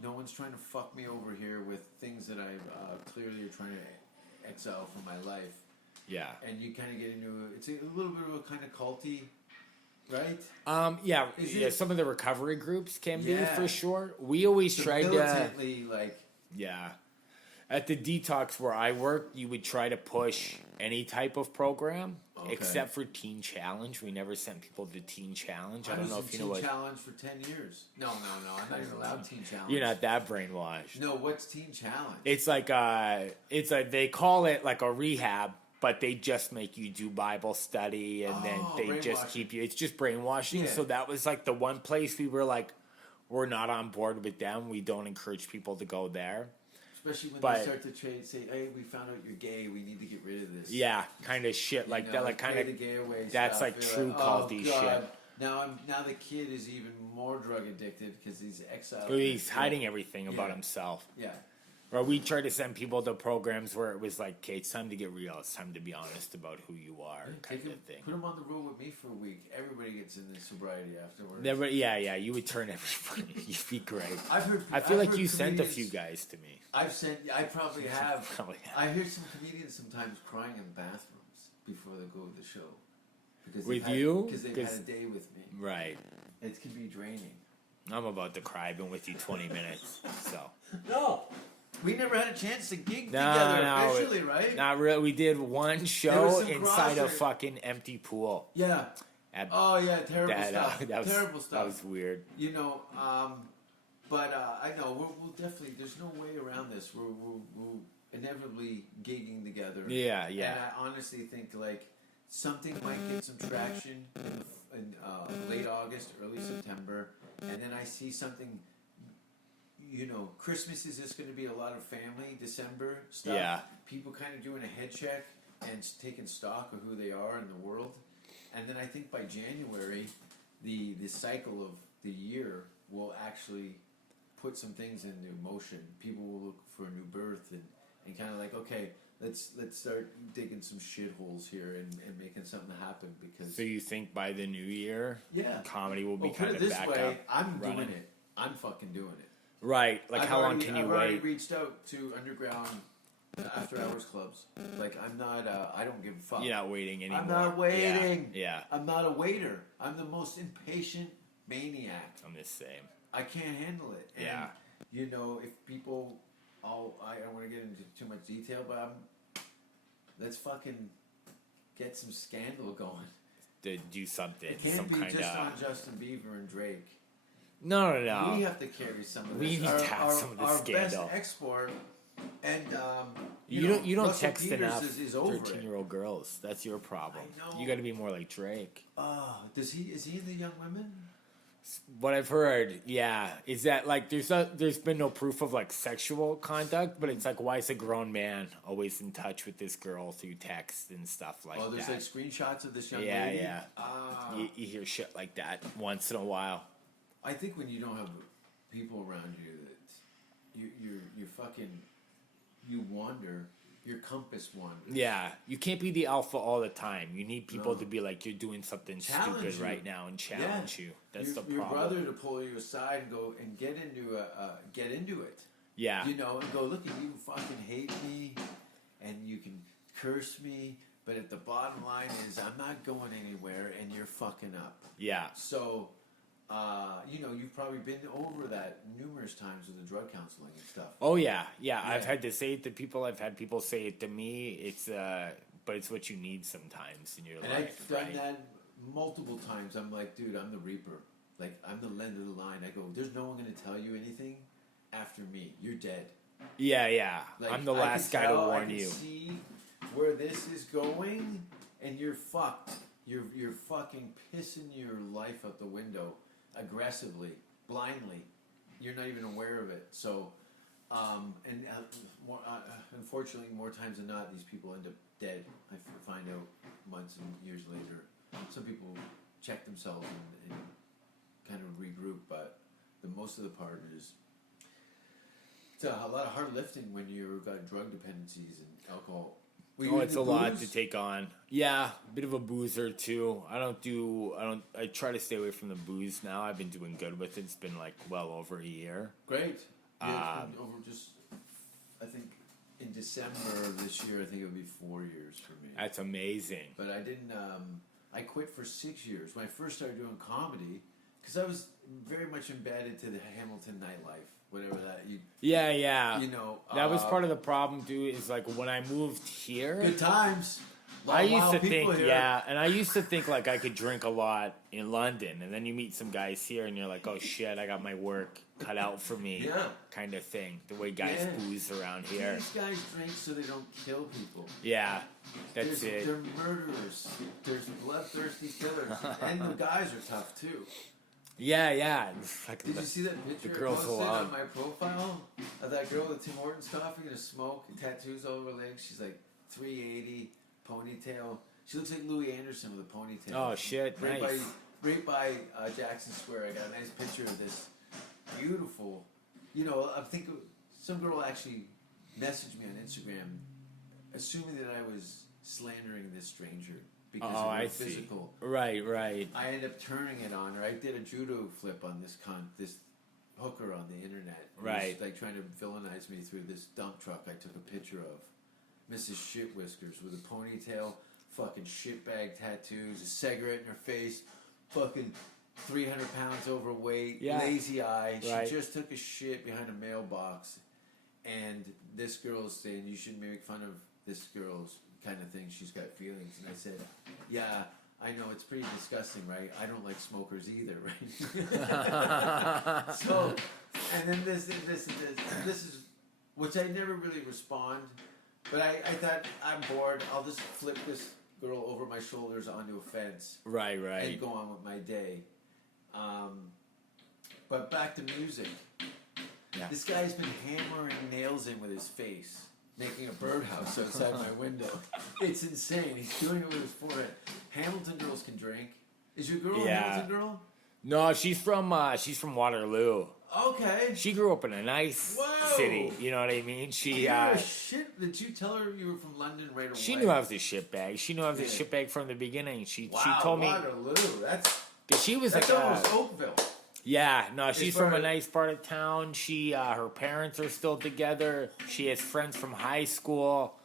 No one's trying to fuck me over here with things that I clearly are trying to exile from my life. Yeah. And you kind of get into it's a little bit of a kind of culty, right? Yeah, Is yeah. it- Some of the recovery groups can be Yeah. for sure. We always So tried to, militantly, like, yeah. At the detox where I worked, you would try to push any type of program, Okay. except for Teen Challenge. We never sent people to Teen Challenge. I don't was know in if you know Teen what. Challenge for 10 years. No, I'm not even allowed Teen Challenge. You're not that brainwashed. No, what's Teen Challenge? It's like they call it like a rehab, but they just make you do Bible study and then Oh, they just brainwashing. keep you. It's just brainwashing. Yeah. So that was like the one place we were like, we're not on board with them. We don't encourage people to go there. Especially when but- they start to trade, say, hey, we found out you're gay, we need to get rid of this. Yeah, kind of shit You like know, that. Like play kind the of. gay away that's stuff. like You're true culty shit. Now the kid is even more drug addicted because he's exiled. He's hiding everything about Yeah. himself. Yeah. Or we tried to send people to programs where it was like, okay, it's time to get real. It's time to be honest about who you are, kind of thing. Put him on the road with me for a week. Everybody gets in the sobriety afterwards. Never, yeah, you would turn everybody. You'd be great. I've heard. I feel I've like heard you sent a comedians- few guys to me. I probably have. Probably have. I hear some comedians sometimes crying in bathrooms before they go to the show. Because With you? Because they've had a day with me. Right. It can be draining. I'm about to cry. I've been with you 20 minutes, so. No. We never had a chance to gig No, together no, officially, right? Not really. We did one There show was some inside a crossover. fucking empty pool. Yeah. At, Oh yeah, terrible that, stuff. that was, Terrible stuff. That was weird. You know, but I know we'll definitely. There's no way around this. We're inevitably gigging together. Yeah. And I honestly think like something might get some traction in late August, early September, and then I see something. You know, Christmas is just going to be a lot of family. December stuff. Yeah. People kind of doing a head check and taking stock of who they are in the world, and then I think by January, the cycle of the year will actually put some things into motion. People will look for a new birth and kind of like, okay, let's start digging some shitholes here and making something happen because So you think by the new year, yeah, comedy will be well, kind put of it this back way, up? I'm running? doing it. I'm fucking doing it. Right. Like, how long can you I've already wait? reached out to underground after hours clubs. Like I'm not. I don't give a fuck. You're not waiting anymore. I'm not waiting. Yeah. I'm not a waiter. I'm the most impatient maniac. I'm the same. I can't handle it. And, Yeah. You know, if people, I don't want to get into too much detail, but let's fucking get some scandal going. To do something. It can't Some be kind just of. on Justin Bieber and Drake. No. We have to carry some of this. We need to have some of this our scandal. best export, and You know, don't Russell text Peters enough is over it. 13-year-old girls. That's your problem. I know. You got to be more like Drake. Is he in the Young Women? What I've heard, yeah, is that like there's been no proof of like sexual conduct, but it's like why is a grown man always in touch with this girl through text and stuff like Oh, there's that? like screenshots of this young Yeah, lady. yeah. You hear shit like that once in a while. I think when you don't have people around you that you're fucking you wander, your compass wanders. Yeah, you can't be the alpha all the time. You need people No. to be like, you're doing something Challenge stupid you. right now and challenge you. That's the your problem. brother to pull you aside and go and get into it. Yeah. You know, and go, look, you fucking hate me, and you can curse me, But at the bottom line is, I'm not going anywhere, and you're fucking up. Yeah. So, you've probably been over that numerous times with the drug counseling and stuff. Oh yeah. I've had to say it to people. I've had people say it to me. It's but it's what you need sometimes in your life. I've done that multiple times. I'm like, dude, I'm the reaper. Like, I'm the end of the line. I go, there's no one going to tell you anything after me. You're dead. Yeah. Like, I'm the last guy to warn I you. can see where this is going, and you're fucked. You're fucking pissing your life out the window aggressively, blindly. You're not even aware of it. So, unfortunately, more times than not, these people end up dead. I find out months and years later. Some people check themselves and kind of regroup, but the most of the part is it's a lot of hard lifting when you've got drug dependencies and alcohol. It's a lot to take on. Yeah, a bit of a boozer too. I try to stay away from the booze now. I've been doing good with it. It's been like well over a year. Great. Yeah, it's been over I think in December of this year, I think it would be 4 years for me. That's amazing. But I didn't, I quit for 6 years. When I first started doing comedy, because I was very much embedded to the Hamilton nightlife. Whatever that Yeah. That was part of the the problem too. Is like when I moved here, good times. I used to people think, here. and I used to think like I could drink a lot in London, and then you meet some guys here, and you're like, oh shit, I got my work cut out for me, kind of thing. The way guys booze around here. These guys drink so they don't kill people. Yeah, that's it. They're murderers. There's bloodthirsty killers, and the guys are tough too. Yeah. It's like Did you see that picture the I girls posted alone. on my profile of that girl with Tim Hortons coffee and a smoke and tattoos all over her legs? She's like 380, ponytail. She looks like Louis Anderson with a ponytail. Oh shit, nice. Right by Jackson Square. I got a nice picture of this beautiful. I think some girl actually messaged me on Instagram, assuming that I was slandering this stranger because of her physical. Right. I ended up turning it on her. I did a judo flip on this hooker on the internet. Who Right. was, like trying to villainize me through this dump truck I took a picture of. Mrs. Shit Whiskers with a ponytail, fucking shitbag tattoos, a cigarette in her face, fucking 300 pounds overweight, lazy eye. She just took a shit behind a mailbox, and this girl's saying you shouldn't make fun of this girl's kind of thing. She's got feelings, and I said, yeah. I know, it's pretty disgusting, right? I don't like smokers either, right? So, and then this is, which I never really respond, but I thought, I'm bored, I'll just flip this girl over my shoulders onto a fence. Right. And go on with my day. But back to music. Yeah. This guy's been hammering nails in with his face, making a birdhouse outside my window. It's insane. He's doing it with his forehead. Hamilton girls can drink. Is your girl a Hamilton girl? No, she's from Waterloo. Okay. She grew up in a nice city. You know what I mean? She shit. Did you tell her you were from London right away? She knew I was a shitbag. She knew I was a shitbag from the beginning. She told me Waterloo. she was that's like almost Oakville. Yeah, no, she's from a nice part of town. She her parents are still together. She has friends from high school.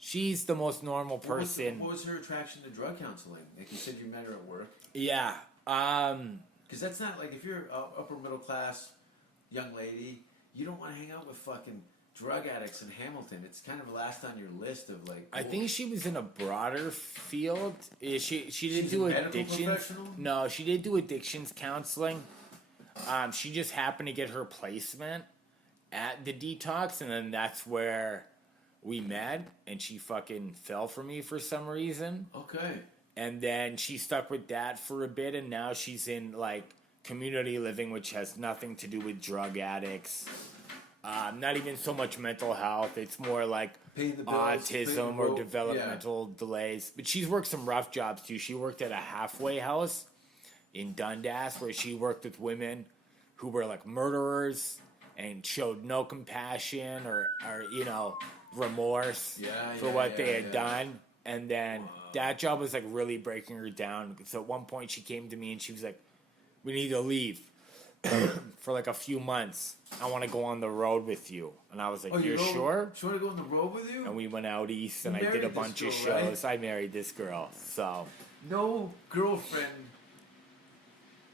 She's the most normal person. What was her attraction to drug counseling? Like you said, you met her at work. Yeah. Because that's not like if you're an upper middle class young lady, you don't want to hang out with fucking drug addicts in Hamilton. It's kind of last on your list of like. I think she was in a broader field. She didn't do a medical addictions. professional? No, she did do addictions counseling. She just happened to get her placement at the detox, and then that's where we met, and she fucking fell for me for some reason. Okay. And then she stuck with that for a bit, and now she's in like community living, which has nothing to do with drug addicts. Not even so much mental health. It's more like autism or developmental delays. But she's worked some rough jobs too. She worked at a halfway house in Dundas where she worked with women who were like murderers and showed no compassion or remorse for what they had done. And then that job was like really breaking her down. So at one point she came to me and she was like, we need to leave. for like a few months. I want to go on the road with you. And I was like, Oh, you're sure? She want to go on the road with you? And we went out east, and You I did a married this bunch of girl, shows. right? I married this girl, so No girlfriend.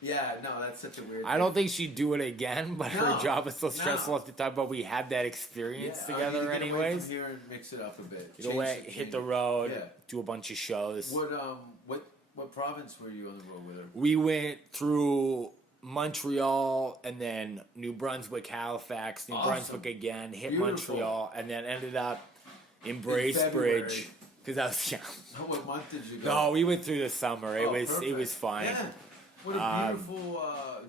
Yeah, no, that's such a weird. I don't think she'd do it again. But No, her job was so no. stressful at the time. But we had that experience together, anyways. Here and mix it up a bit. Go away, hit the road, Yeah. do a bunch of shows. What province were you on the road with her? We went through Montreal and then New Brunswick, Halifax, New Awesome. Brunswick again, hit Beautiful. Montreal, and then ended up in February. Bracebridge because I was young. What month did you go? No, we went through the summer. It Oh, was perfect. fine. Yeah. What a beautiful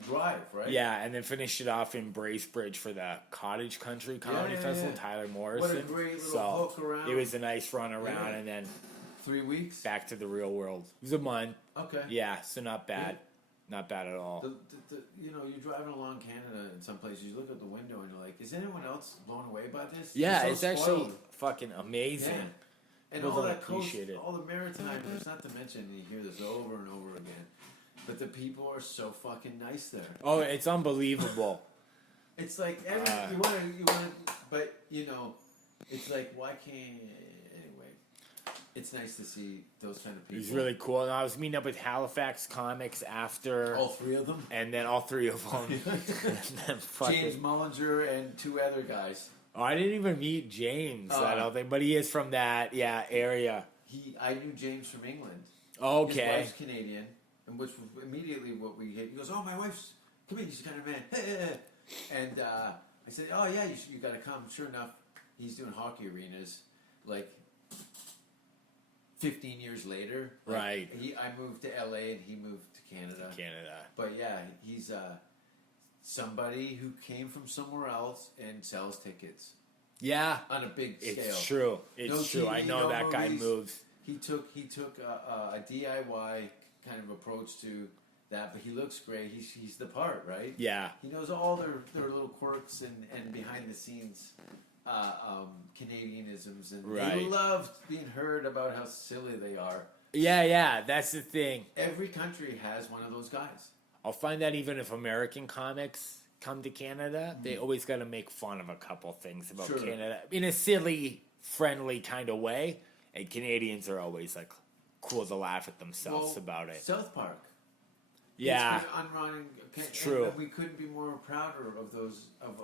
drive, right? Yeah, and then finished it off in Bracebridge for the Cottage Country Comedy Festival, yeah. Tyler Morrison. What a great little so hook around. it was a nice run around, Yeah. and then 3 weeks. back to the real world. It was a month. Okay. Yeah, so not bad. Not bad at all. You're driving along Canada in some places. You look out the window and you're like, is anyone else blown away by this? Yeah, You're it's so actually spoiled. fucking amazing. Yeah. And People all don't that coast, appreciate it. all the maritime. There's not to mention you hear this over and over again, but the people are so fucking nice there. Oh, it's unbelievable. It's like you want to, but it's like why can't anyway? It's nice to see those kind of It people. was really cool. And I was meeting up with Halifax comics after, all three of them. and then all three of them. And then fucking, James Mullinger and two other guys. oh, I didn't even meet James. I don't think, but he is from that area. I knew James from England. His Okay. wife's Canadian, and which was immediately what we hit. He goes, "Oh, my wife's comedian. She's kind of man." And I said, "Oh yeah, you got to come." Sure enough, he's doing hockey arenas. Like 15 years later, like, Right. I moved to LA and he moved to Canada. But yeah, he's somebody who came from somewhere else and sells tickets Yeah. on a big scale. It's true. It's No true. I TV, know no that guy movies. moves. He took a DIY kind of approach to that, but he looks great. He's the part, right? Yeah. He knows all their little quirks and behind the scenes Canadianisms, and they Right. loved being heard about how silly they are. Yeah. That's the thing. Every country has one of those guys. I'll find that even if American comics come to Canada, they always got to make fun of a couple things about Sure. Canada in a silly, friendly kind of way. And Canadians are always like cool to laugh at themselves about it. South Park. Yeah. It's been unrunning. It's true. And we couldn't be more prouder of those of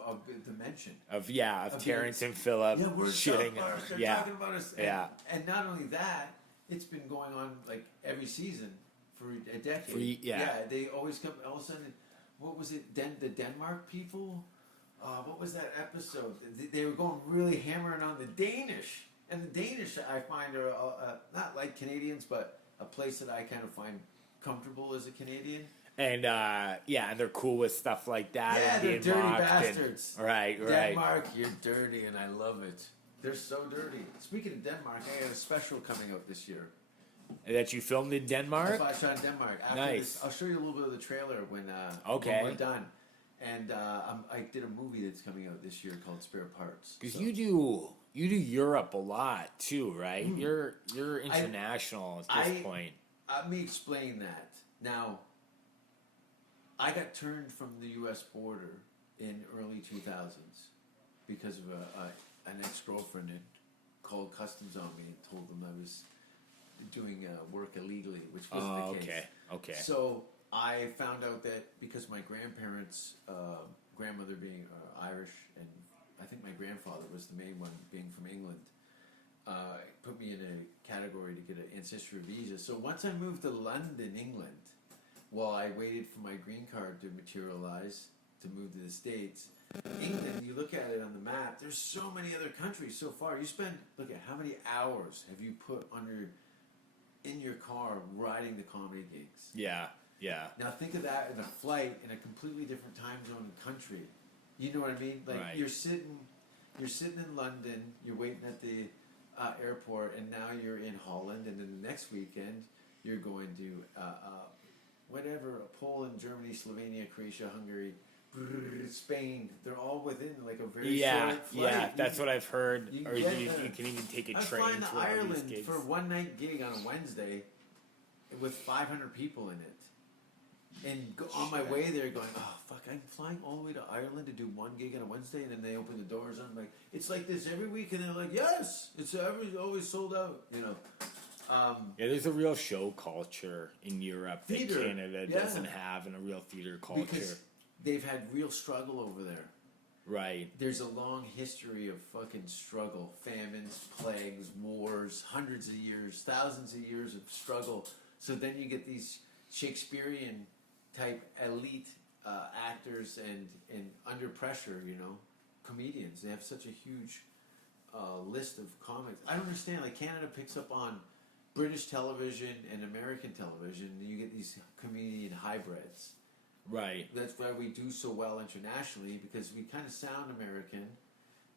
the mention. Of Of Terrence being- and Phillip Yeah, we're shitting. South Park. They're Yeah. talking about us. Yeah. And not only that, it's been going on like every season for a decade. Yeah. They always come. All of a sudden, what was it? The Denmark people. What was that episode? They were going really hammering on the Danish, and the Danish I find are not like Canadians, but a place that I kind of find comfortable as a Canadian. And and they're cool with stuff like that. Yeah, and they're being dirty mocked bastards. Right. Denmark, you're dirty, and I love it. They're so dirty. Speaking of Denmark, I got a special coming out this year. And that you filmed in Denmark? If I shot in Denmark. After Nice. This, I'll show you a little bit of the trailer when Okay. we're done. And I did a movie that's coming out this year called Spare Parts. Because So- you do Europe a lot too, right? You're international at this point. Let me explain that. Now, I got turned from the U.S. border in early 2000s because of an ex-girlfriend had called customs on me and told them I was doing work illegally, which wasn't the case. Okay. So I found out that because my grandparents, grandmother being Irish, and I think my grandfather was the main one, being from England, put me in a category to get an ancestry visa. So once I moved to London, England, while I waited for my green card to materialize to move to the States, England, you look at it on the map, there's so many other countries so far. Look at how many hours have you put in your car riding the comedy gigs. Yeah. Now think of that in a flight in a completely different time zone and country. You know what I mean? Like Right. you're sitting in London, you're waiting at the airport, and now you're in Holland, and then the next weekend you're going to Poland, Germany, Slovenia, Croatia, Hungary, Spain. They're all within like a very short flight. Yeah, that's what I've heard. you Or get you there. can even take a I train fly to to all these Ireland gigs. for a one night gig on a Wednesday with 500 people in it. And on my way there, going, oh fuck, I'm flying all the way to Ireland to do one gig on a Wednesday, and then they open the doors, and I'm like, it's like this every week, and they're like, yes, it's always sold out, you know. Yeah, there's a real show culture in Europe that Theater, Canada doesn't have, and a real theater culture. Because they've had real struggle over there. Right. There's a long history of fucking struggle, famines, plagues, wars, hundreds of years, thousands of years of struggle. So then you get these Shakespearean type elite actors and under pressure, you know, comedians. They have such a huge list of comics. I don't understand. Like Canada picks up on British television and American television, and you get these comedian hybrids. Right. That's why we do so well internationally, because we kind of sound American,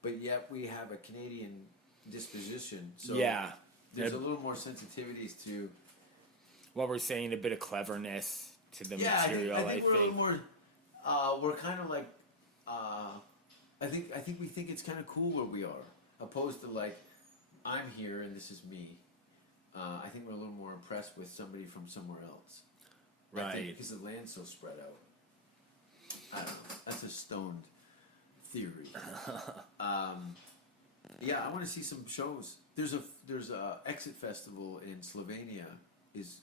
but yet we have a Canadian disposition. So yeah. there's a little more sensitivities to what we're saying, a bit of cleverness to the yeah, material. I think we're a little more. We're kind of like. I think we think it's kind of cool where we are, opposed to like, I'm here and this is me. I think we're a little more impressed with somebody from somewhere else. Right. Because the land's so spread out. I don't know. That's a stoned theory. Yeah, I want to see some shows. There's a Exit Festival in Slovenia. Is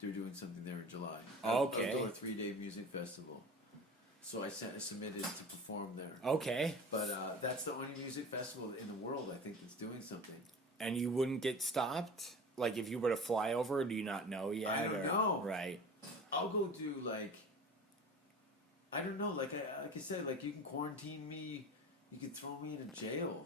they're doing something there in July? Okay. A 3-day music festival. So I submitted to perform there. Okay. But that's the only music festival in the world I think that's doing something. And you wouldn't get stopped? Like if you were to fly over, do you not know yet? I don't know. Right. I'll go do like, I don't know, like I said, like you can quarantine me, you can throw me into jail.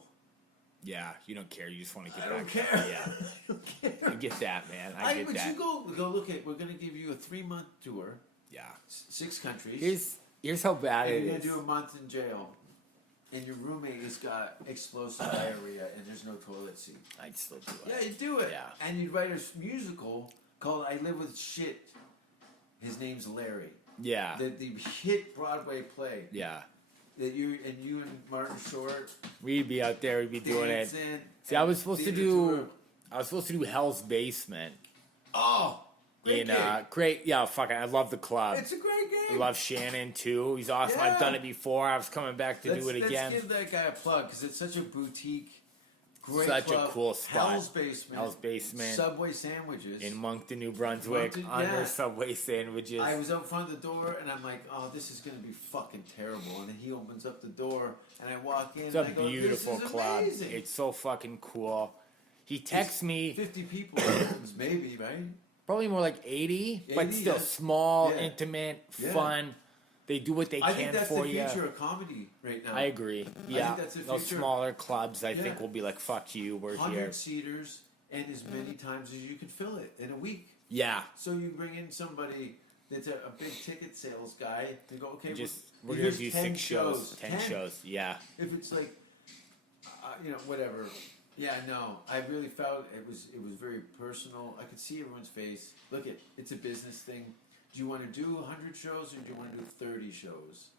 Yeah, you don't care. You just want to get I back. don't care. Yeah. I don't care. I get that, man. I get but that. you go look at, we're going to give you a 3-month tour, Yeah. 6 countries. Here's how bad and it you're going is. to do a month in jail. And your roommate has got explosive diarrhea and there's no toilet seat. I'd still do it. Yeah, you do it. Yeah. And you'd write a musical called I Live With Shit. His name's Larry. Yeah. The hit Broadway play. Yeah. That you and Martin Short We'd be out there. We'd be doing it. dancing See, I was supposed to theater do. tour. I was supposed to do Hell's Basement. Oh, great gig. Great. Yeah, fucking. I love the club. It's a great game. I love Shannon too. He's awesome. I've Yeah. done it before. I was coming back to do it again. Let's give that guy a plug because it's such a boutique, great Such club. a cool spot. Hell's Basement. Hell's Basement. Subway sandwiches. In Moncton, New Brunswick, Moncton, under yeah. Subway sandwiches. I was out front of the door and I'm like, oh, this is gonna be fucking terrible. And then he opens up the door and I walk in. It's and a I go, beautiful this is club. amazing. It's so fucking cool. He texts me 50 people, maybe, right? probably more like 80, but 80, still yeah. small, Yeah. intimate, Yeah. fun. They do what they I can think that's for the you. future of comedy right now. I agree. Yeah, that's the those future. smaller clubs, I think, Yeah. will be like, "Fuck you, we're 100 here." seaters and as many times as you can fill it in a week. Yeah, So you bring in somebody that's a big ticket sales guy. They go, okay, we're gonna here's do 10 6 shows, 10 shows. Yeah, If it's like, whatever. Yeah, no, I really felt it was very personal. I could see everyone's face. Look, it's a business thing. Do you want to do 100 shows or do you want to do 30 shows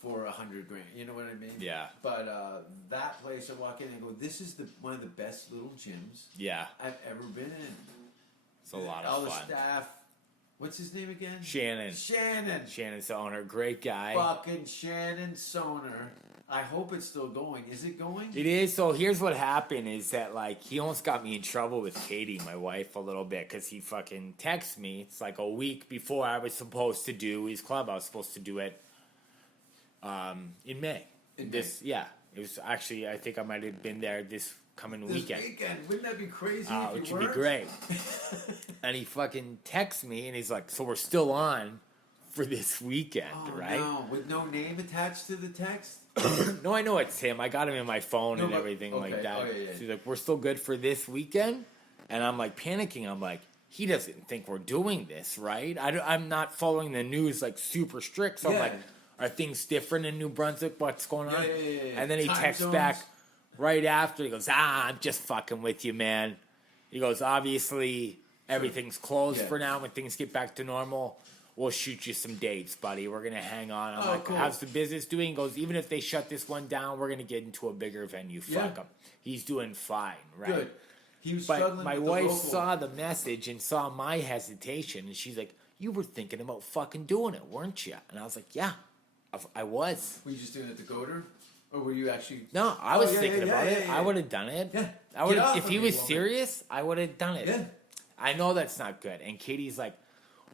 for $100,000? You know what I mean? Yeah. But that place, I walk in and go, this is one of the best little gyms yeah. I've ever been in. It's a lot All of the fun. staff. What's his name again? Shannon. Shannon. Shannon's the owner. Great guy. Fucking Shannon Soner. I hope it's still going. Is it going? It is. So here's what happened is that, like, he almost got me in trouble with Katie, my wife, a little bit because he fucking texted me. It's like a week before I was supposed to do his club. I was supposed to do it in May. Yeah. It was actually, I think I might have been there this coming This weekend. Wouldn't that be crazy if you Which would weren't? be great. And he fucking texts me and he's like, so we're still on for this weekend, Oh, right? no. With no name attached to the text? No, I know it's him. I got him in my phone No, and but- everything like okay. that. Oh, yeah, yeah. She's like, we're still good for this weekend? And I'm like panicking. I'm like, he doesn't think we're doing this, right? I'm not following the news like super strict. So I'm Yeah. like, are things different in New Brunswick? What's going on? Yeah. And then he Time texts zones. back right after. He goes, I'm just fucking with you, man. He goes, obviously everything's closed Yeah. for now. When things get back to normal, we'll shoot you some dates, buddy. We're going to hang on. I'm Oh, like, cool. how's the business doing? He goes, even if they shut this one down, we're going to get into a bigger venue. Yeah. Fuck him. He's doing fine, right? Good. He was But struggling my with the wife local. saw the message and saw my hesitation, and she's like, you were thinking about fucking doing it, weren't you? And I was like, yeah, I was. Were you just doing it to Goater? Or were you actually... No, I was thinking about it. Yeah. I would have done it. Yeah. I would Get off if of he me, was woman. serious, I would have done it. Yeah. I know that's not good. And Katie's like,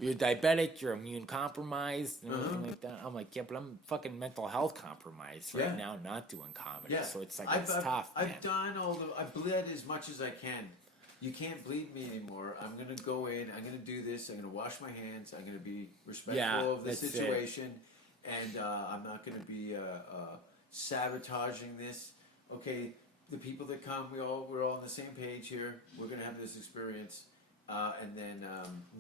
you're diabetic, you're immune compromised, and everything like that. I'm like, yeah, but I'm fucking mental health compromised right now, not doing comedy. Yeah. So it's like, I've tough, man. I've done I've bled as much as I can. You can't bleed me anymore. I'm going to go in, I'm going to do this, I'm going to wash my hands, I'm going to be respectful of the that's it. situation, and I'm not going to be sabotaging this. Okay, the people that come, we're all on the same page here. We're going to have this experience. And then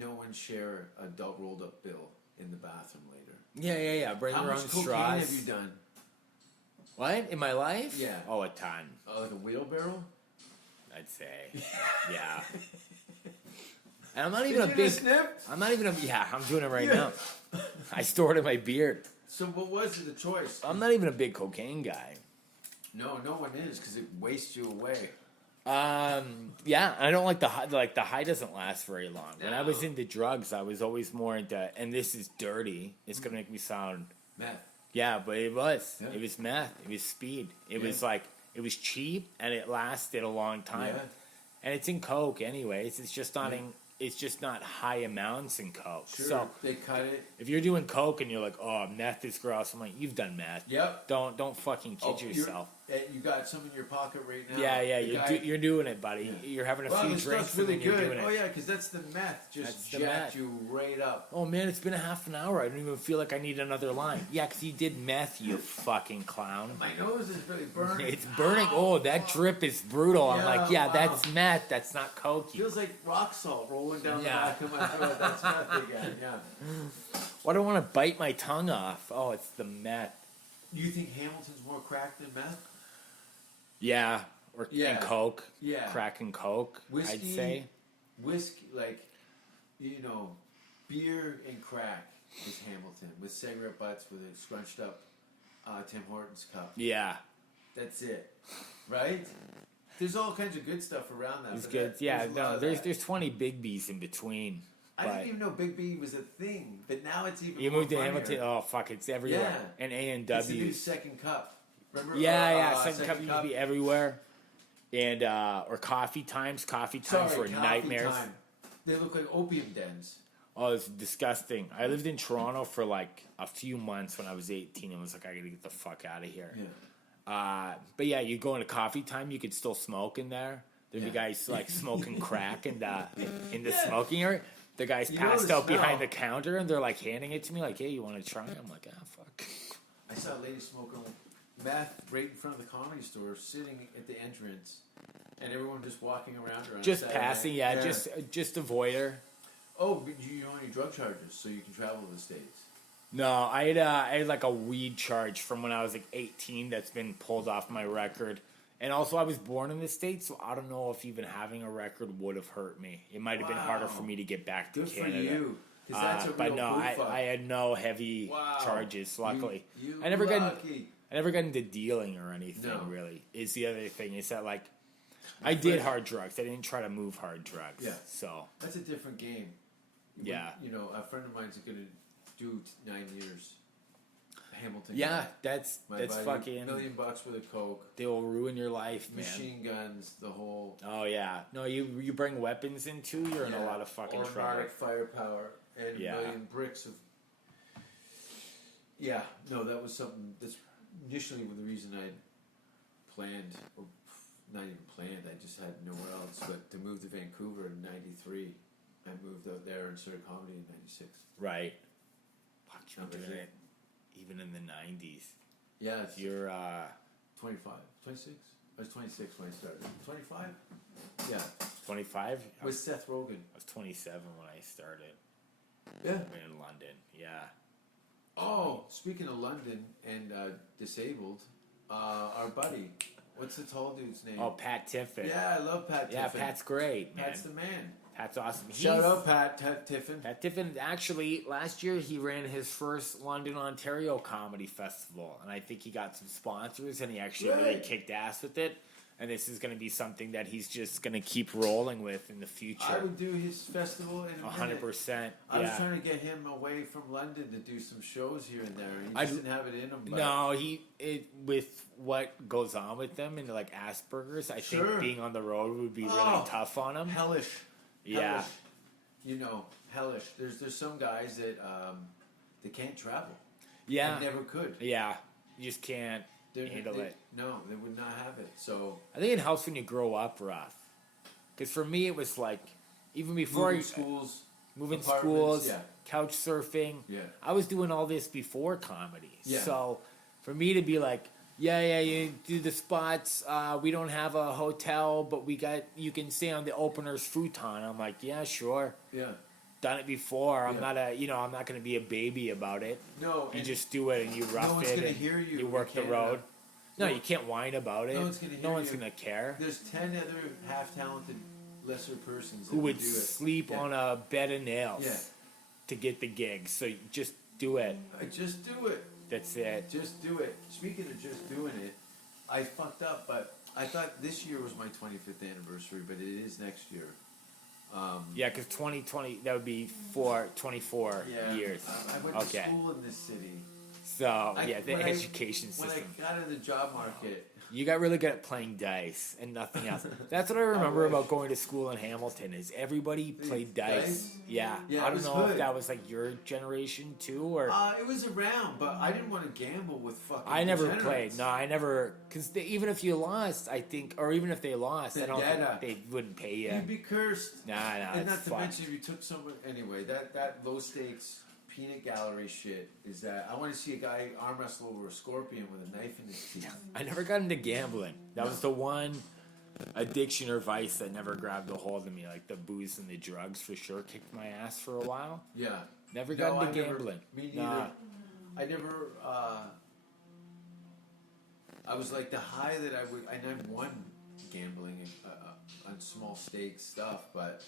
no one share a rolled up bill in the bathroom later. Yeah. Bring How your much own cocaine straws. have you done? What? In my life? Yeah. Oh, a ton, Like a wheelbarrow? I'd say. Yeah. And I'm not Did even a you big. snip? I'm not even a. Yeah, I'm doing it right Yeah. now. I store it in my beard. So what was the choice? I'm not even a big cocaine guy. No one is because it wastes you away. Yeah, I don't like the high. Like the high doesn't last very long. When I was No. into drugs, I was always more into. And this is dirty. It's gonna make me sound. Meth. Yeah, but it was. Yeah. It was meth. It was speed. It Yeah. was like it was cheap and it lasted a long time. Yeah. And it's in coke, anyways. It's just not in. It's just not high amounts in coke. Sure. So They cut it. if you're doing coke and you're like, oh, meth is gross, I'm like, you've done meth. Yep. Don't fucking kid yourself. You got some in your pocket right now. Yeah, The guy- you're doing it, buddy. You're having a Wow, few this drinks stuff's really and then you're good. doing Oh it. yeah, because that's the meth. Just That's the jacked meth. you right up. Oh man, it's been a half an hour. I don't even feel like I need another line. Yeah, because you did meth, you fucking clown. My nose is really burning. It's burning. Oh, that drip is brutal. I'm like, Yeah, yeah, wow. that's meth. That's not coke. Feels like rock salt rolling down Yeah. the back of my throat. That's meth again. Yeah. Why do I want to bite my tongue off? Oh, it's the meth. You think Hamilton's more crack than meth? Yeah, or Yeah. and coke. Yeah. Crack and coke. Whiskey, I'd say. whiskey, like, beer and crack is Hamilton with cigarette butts with a scrunched up Tim Hortons cup. Yeah, That's it, right? There's all kinds of good stuff around that. it's but good. that- Yeah, there's a lot no, of there's that. 20 Big B's in between. I But didn't even know Big B was a thing, but now it's even. you more moved to funnier. Hamilton. Oh fuck, it's everywhere. Yeah. And A and It's the new W's. second cup. Remember? Yeah. Second cup used to be everywhere. And or coffee times. Coffee times Sorry, were coffee nightmares. time. They look like opium dens. Oh, it's disgusting. I lived in Toronto for like a few months when I was 18 and was like, I gotta get the fuck out of here. Yeah. But yeah, you go into coffee time, you could still smoke in there. There'd be Yeah. guys like smoking crack and in the smoking area. The guys You know passed the out behind smell. the counter and they're like handing it to me like, hey, you want to try? I'm like, ah, fuck. I saw a lady smoking meth right in front of the comedy store, sitting at the entrance, and everyone just walking around her. On Just Saturday passing, night. yeah, just avoid her. Oh, but you don't have any drug charges, so you can travel to the States. No, I had like a weed charge from when I was like 18 that's been pulled off my record. And also, I was born in the States, so I don't know if even having a record would have hurt me. It might have been harder for me to get back to Good Canada. for you. 'Cause that's a But real no, boot fuck. I had no heavy Wow. charges. Luckily, You I never got lucky. into dealing or anything. No. Really, is the other thing is that like I did hard drugs. I didn't try to move hard drugs. Yeah. So That's a different game. Yeah. A friend of mine's going to do 9 years. Hamilton. yeah, that's My buddy, fucking. $1 million with a Coke, They will ruin your life, man. machine guns, the whole. Oh yeah, no, you bring weapons into, you're in a lot of fucking trouble. automatic firepower and Yeah. a million bricks of. Yeah, no, that was something that's initially the reason I planned, or not even planned, I just had nowhere else but to move to Vancouver in '93. I moved out there and started comedy in '96. Right. Fuck, you're That was doing it. it even in the 90s. Yeah, it's You're 25, 26. I was 26 when I started. 25? Yeah, 25. with Seth Rogen. I was 27 when I started Yeah. in London. Yeah. Oh, speaking of London and disabled, our buddy, what's the tall dude's name? Oh, Pat Tiffin. Yeah, I love Pat Yeah, Tiffin. Pat's great, man. Pat's the man. Pat's awesome. Shout He's- out Pat Tiffin. Pat Tiffin, actually, last year he ran his first London, Ontario comedy festival, and I think he got some sponsors, and he actually really Good. kicked ass with it. and this is going to be something that he's just going to keep rolling with in the future. I would do his festival in a 100%. I was Yeah. trying to get him away from London to do some shows here and there. He I- just didn't have it in him. But No, with what goes on with them and like Asperger's, I Sure. think being on the road would be really Oh, tough on him. hellish. Yeah. Hellish. You know, hellish. There's some guys that they can't travel. Yeah. They never could. Yeah. You just can't They're- handle they- it. No, they would not have it. So I think it helps when you grow up rough. Because for me, it was like, even before moving schools, moving apartments, schools, yeah. couch surfing. Yeah. I was doing all this before comedy. Yeah. So for me to be like, yeah, you do the spots. We don't have a hotel, but you can stay on the opener's futon. I'm like, yeah, sure. Yeah. Done it before. I'm Yeah. not I'm not going to be a baby about it. No, You and just do it and you rough one's it. gonna and hear you in work the Canada. road. No, No. you can't whine about it. No one's gonna hear No one's you. going to care. There's 10 other half-talented, lesser persons Who that would do it. sleep Yeah. on a bed of nails Yeah. to get the gig. So you just do it. Just do it. That's it. Just do it. Speaking of just doing it, I fucked up, but I thought this year was my 25th anniversary, but it is next year. Yeah, because 2020, that would be for 24 years. I went to Okay. school in this city. So, yeah, the when education When system. I got in the job market, You got really good at playing dice and nothing else. That's what I remember wish. about going to school in Hamilton is everybody played dice. Dice? Yeah. Yeah, I it don't was know if good. that was like your generation too or it was around, but I didn't want to gamble with fucking I never degenerates. played. No, I never because even if you lost, I think or even if they lost, I don't Yeah. think they wouldn't pay you. You'd be cursed. Nah, And it's not to fucked. mention if you took someone anyway, that low stakes peanut gallery shit is that I want to see a guy arm wrestle over a scorpion with a knife in his teeth. I never got into gambling. That was the one addiction or vice that never grabbed a hold of me. Like the booze and the drugs for sure kicked my ass for a while. Yeah. Never got into I never- gambling. Me neither. Nah. I never. I was like the high that I would. And I won gambling on small stakes stuff, but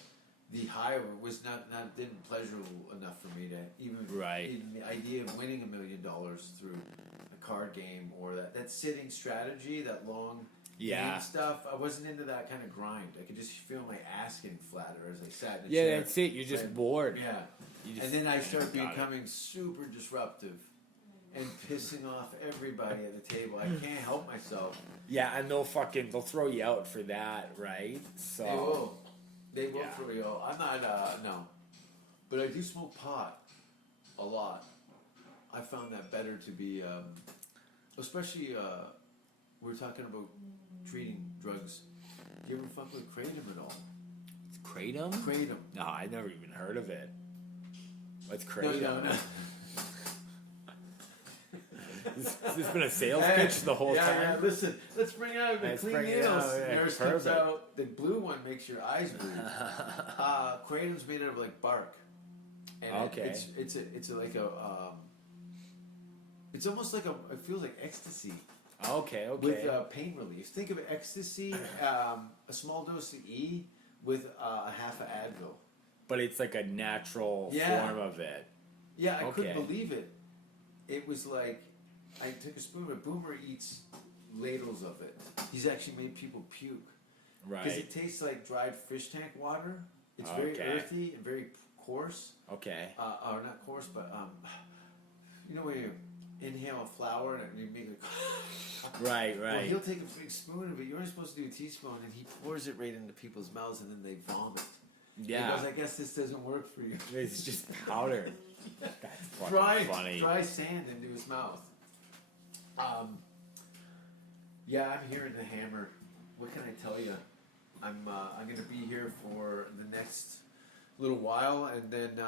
the high was not didn't pleasurable enough for me to even Right. even the idea of winning $1 million through a card game or that sitting strategy, that long Yeah. game stuff. I wasn't into that kind of grind. I could just feel my ass getting flatter as I sat in a Yeah, chair. that's it. You're just Like, bored. Yeah. You just- And then I start Got it. becoming super disruptive and pissing off everybody at the table. I can't help myself. Yeah, and they'll throw you out for that, right? So They will. They will Yeah. for real. I'm not, no. But I do smoke pot a lot. I found that better to be, especially, we're talking about treating drugs. Do you ever fuck with kratom at all? Kratom? Kratom. No, I never even heard of it. What's No, kratom? no. Has this been a sales pitch the whole time? Yeah, listen, let's bring out the Let's clean bring it needles. out, yeah, Yours comes perfect. out, the blue one makes your eyes bleed. Kratom's made out of like bark. And Okay. it's like a, it's almost like it feels like ecstasy Okay. with pain relief. Think of ecstasy, a small dose of E with a half of Advil. But it's like a natural Yeah. form of it. Yeah, I couldn't Okay. believe it. It was like, I took a spoon, but Boomer eats ladles of it. He's actually made people puke. Because Right. it tastes like dried fish tank water. It's very Okay. earthy and very coarse. Okay. Or not coarse, but, you know when you inhale a flower and you make it... Right, Well, right. he'll take a big spoon of it. You're only supposed to do a teaspoon, and he pours it right into people's mouths, and then they vomit. He Yeah. goes, I guess this doesn't work for you. It's just powder. That's fucking funny. Dry sand into his mouth. Yeah, I'm here in the Hammer. What can I tell you? I'm gonna be here for the next little while, and then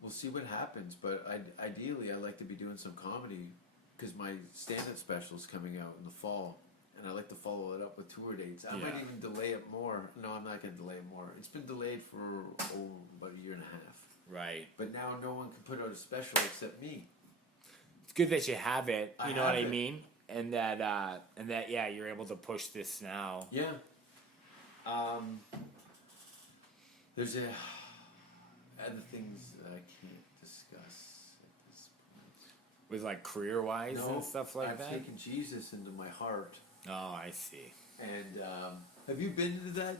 we'll see what happens. But ideally, I like to be doing some comedy because my stand-up special is coming out in the fall, and I like to follow it up with tour dates. I might Yeah. even delay it more. No, I'm not gonna delay it more. It's been delayed for about a year and a half. Right. But now no one can put out a special except me. It's good that you have it. I You know what have I it. mean? And that yeah, you're able to push this now. Yeah. There's other things that I can't discuss at this point. With like career wise and stuff like I've that. taken Jesus into my heart. Oh, I see. And have you been to that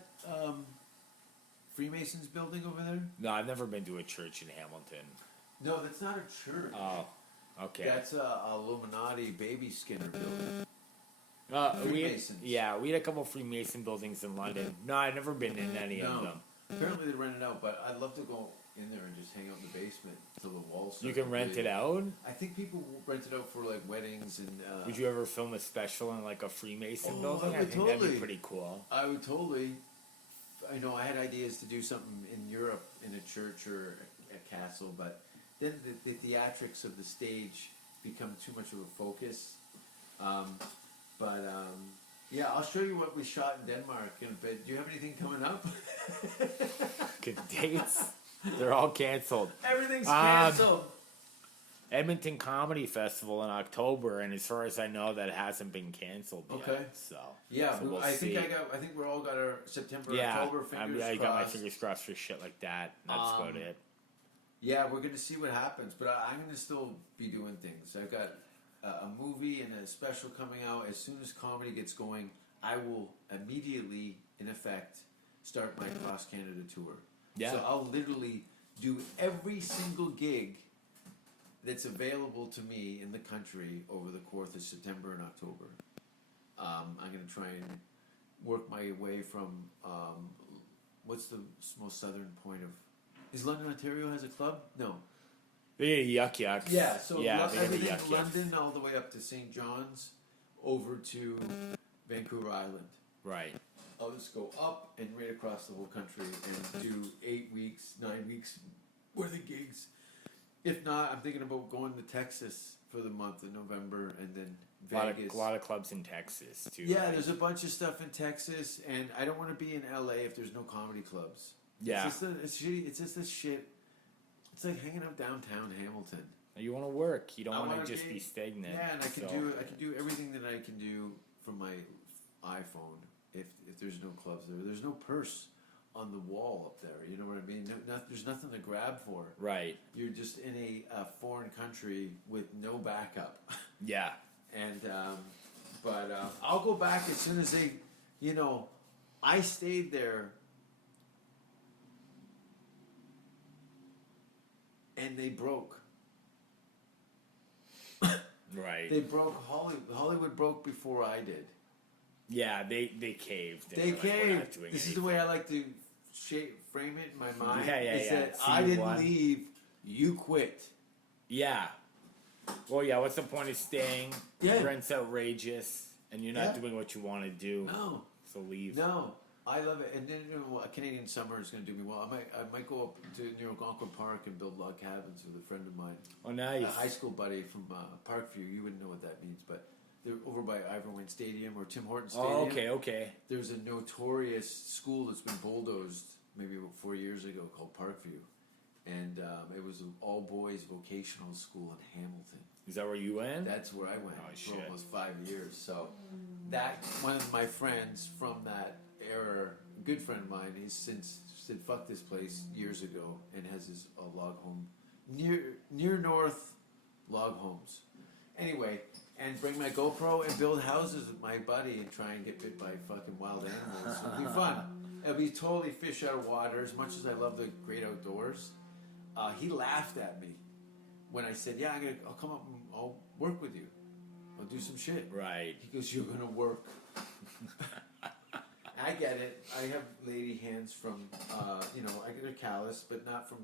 Freemasons building over there? No, I've never been to a church in Hamilton. No, that's not a church. Oh, okay. That's a Illuminati baby skinner building. We had, Freemasons. yeah, we had a couple Freemason buildings in London. No, I've never been in any of No. them. Apparently they rent it out, but I'd love to go in there and just hang out in the basement till the walls. You start can to rent bleed. it out? I think people rent it out for like weddings and. Would you ever film a special in like a Freemason Oh, building? I I would think that'd totally. be pretty cool. I would totally. I know I had ideas to do something in Europe in a church or a castle, but then the theatrics of the stage become too much of a focus. Yeah, I'll show you what we shot in Denmark in a bit. Do you have anything coming up? Good dates? They're all canceled. Everything's canceled. Edmonton Comedy Festival in October, and as far as I know, that hasn't been canceled yet. Okay. So Yeah, so we'll I think see. I think we're all got our September, Yeah, October fingers I crossed. got my fingers crossed for shit like that. That's about it. Yeah, we're gonna see what happens, but I'm gonna still be doing things. I've got a movie and a special coming out. As soon as comedy gets going, I will immediately, in effect, start my cross Canada tour. Yeah. So I'll literally do every single gig that's available to me in the country over the course of September and October. I'm gonna try and work my way from what's the most southern point of? Is London, Ontario has a club? No. They get yuck yucks. Yeah, so they get everything yuck yucks. London all the way up to St. John's, over to Vancouver Island. Right. I'll just go up and right across the whole country and do 8 weeks, 9 weeks worth of gigs. If not, I'm thinking about going to Texas for the month of November and then Vegas. A lot of clubs in Texas too. Yeah, right? there's a bunch of stuff in Texas, and I don't want to be in LA if there's no comedy clubs. Yeah. It's just this shit. It's like hanging out downtown Hamilton. You want to work. You don't I want wanna to just be stagnant. Yeah, and I can so. do everything that I can do from my iPhone. If there's no clubs there's no purse on the wall up there. You know what I mean? There's nothing to grab for. Right. You're just in a foreign country with no backup. Yeah. And I'll go back as soon as they, I stayed there. And they broke. Right. They broke. Hollywood broke before I did. Yeah, they caved. They were like, "We're not caved. doing This is anything." the way I like to frame it in my mind. Yeah, yeah, Is yeah. that See, I didn't one. leave. You quit. Yeah. Well, yeah. What's the point of staying? Yeah. Rent's outrageous, and you're not Yeah. doing what you want to do. No. So leave. No. I love it, and then a Canadian summer is going to do me well. I might go up to near Algonquin Park and build log cabins with a friend of mine, Oh, nice. a high school buddy from Parkview. You wouldn't know what that means, but they're over by Ivor Stadium or Tim Hortons Stadium. Oh, okay. There's a notorious school that's been bulldozed maybe about 4 years ago called Parkview, and it was an all boys vocational school in Hamilton. Is that where you went? That's where I went Oh, for shit. almost 5 years. So that one of my friends from that era, a good friend of mine, he's since said fuck this place years ago and has his log home near north log homes. Anyway, and bring my GoPro and build houses with my buddy and try and get bit by fucking wild animals. It'll be fun. It'll be totally fish out of water. As much as I love the great outdoors, he laughed at me when I said, "Yeah, I'll come up and I'll work with you. I'll do some shit." Right. He goes, "You're gonna work." I get it. I have lady hands from, I get a callus, but not from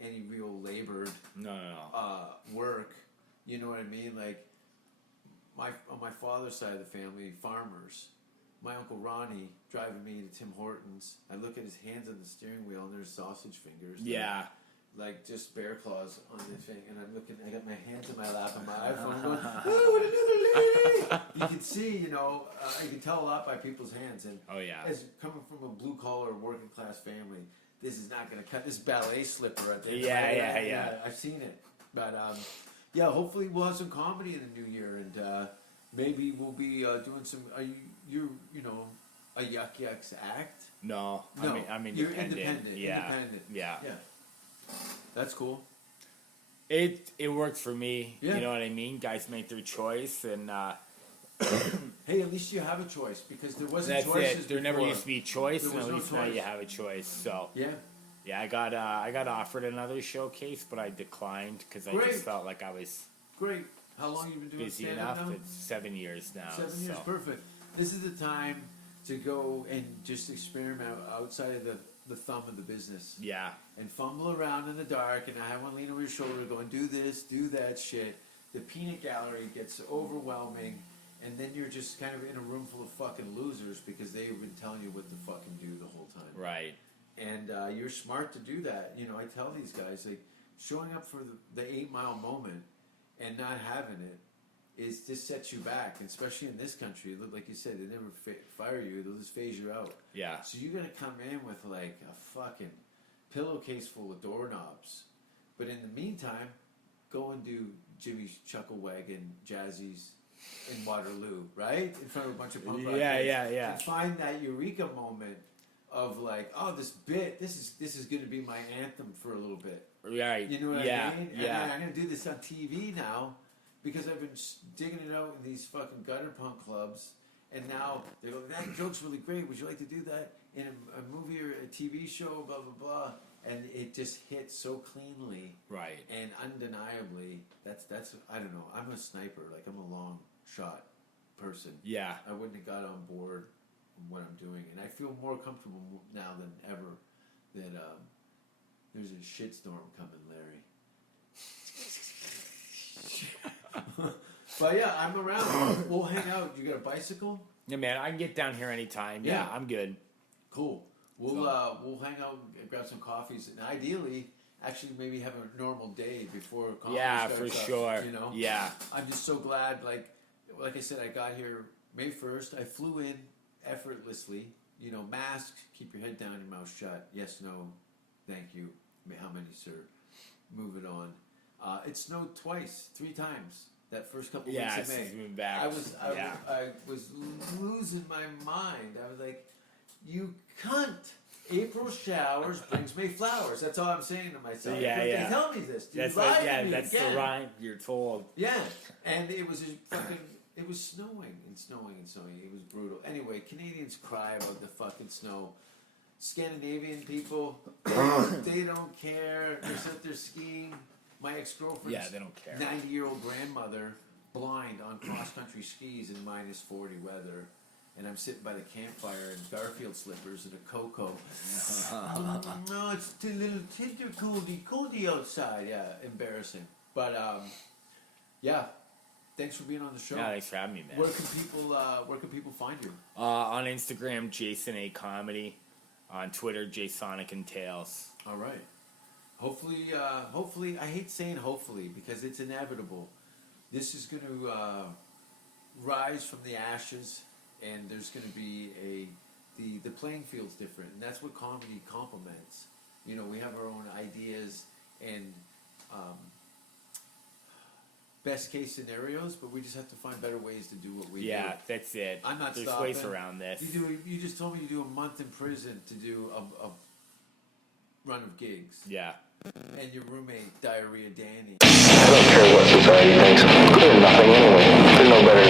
any real labored No. work. You know what I mean? Like, on my father's side of the family, farmers. My Uncle Ronnie driving me to Tim Hortons. I look at his hands on the steering wheel and there's sausage fingers. Yeah. Like just bear claws on the thing, and I got my hands in my lap on my iPhone going, "Oh, what another lady!" You can see, you can tell a lot by people's hands. And Oh, yeah. as coming from a blue collar working class family, this is not going to cut this ballet slipper at the end. Yeah. I've seen it, but yeah, hopefully we'll have some comedy in the new year, and maybe we'll be doing some. You're a Yuck Yucks act? No. No, I'm you're independent. independent. Yeah. Independent. Yeah. Yeah. That's cool. It worked for me. Yeah. You know what I mean? Guys make their choice, and hey, at least you have a choice because there wasn't That's choices. it. There never before. used to be choice, There and was at no least now you choice. have a choice. So Yeah. yeah, I got offered another showcase, but I declined because I Great. just felt like I was Great. How long you been doing busy stand-up enough. now? It's 7 years now. 7 years, so. perfect. This is the time to go and just experiment outside of the thumb of the business. Yeah, And fumble around in the dark and have one lean over your shoulder going, do this, do that shit. The peanut gallery gets overwhelming and then you're just kind of in a room full of fucking losers because they've been telling you what to fucking do the whole time. right. And you're smart to do that. You know, I tell these guys, like, showing up for the 8 Mile moment and not having it is just sets you back, and especially in this country. Like you said, they never fire you; they'll just phase you out. Yeah. So you're gonna come in with like a fucking pillowcase full of doorknobs, but in the meantime, go and do Jimmy's Chuckle Wagon, Jazzy's in Waterloo, right in front of a bunch of punk rock Yeah, kids, yeah. and find that eureka moment of like, oh, this is gonna be my anthem for a little bit. Right. You know what yeah, I mean? And yeah. I'm gonna do this on TV now because I've been digging it out in these fucking gutter punk clubs, and now they go, that joke's really great. Would you like to do that in a movie or a TV show? Blah blah blah. And it just hits so cleanly Right. and undeniably. That's I don't know. I'm a sniper. Like I'm a long shot person. Yeah. I wouldn't have got on board what I'm doing, and I feel more comfortable now than ever that there's a shitstorm coming, Larry. But yeah, I'm around. We'll hang out. You got a bicycle? Yeah, man, I can get down here anytime. Yeah, Yeah. I'm good. Cool. We'll hang out and grab some coffees, and ideally, actually, maybe have a normal day before coffee Yeah, starts for up, sure. You know? Yeah. I'm just so glad. Like I said, I got here May 1st. I flew in effortlessly. You know, mask, keep your head down, your mouth shut. Yes, no, thank you. How many, sir? Move it on. It snowed twice, 3 times. That first couple Yeah, weeks of since May. we've been back. I was losing my mind. I was like, you cunt. April showers brings May flowers. That's all I'm saying to myself. Yeah, They yeah. tell me this. Dude. That's Lie like, to yeah, me that's again. the rhyme you're told. Yeah, and it was it was snowing and snowing and snowing. It was brutal. Anyway, Canadians cry about the fucking snow. Scandinavian people, they don't care. They're out there skiing. My ex-girlfriend's Yeah, they don't care. 90-year-old grandmother, blind on cross-country skis in minus 40 weather. And I'm sitting by the campfire in Garfield slippers and a cocoa. No, it's too little tender coldy outside. Yeah, embarrassing. But yeah, thanks for being on the show. Yeah, thanks for having me, man. Where can people find you? On Instagram, Jason A Comedy. On Twitter, Jasonic and Tales. All right. Hopefully, I hate saying hopefully because it's inevitable. This is going to rise from the ashes, and there's going to be the playing field's different, and that's what comedy complements. You know, we have our own ideas and best case scenarios, but we just have to find better ways to do what we do. Yeah, that's it. I'm not There's stopping. ways around this. You just told me you do a month in prison to do a run of gigs. Yeah. And your roommate, Diarrhea Danny. I don't care what society thinks. Clear nothing anyway. There's no better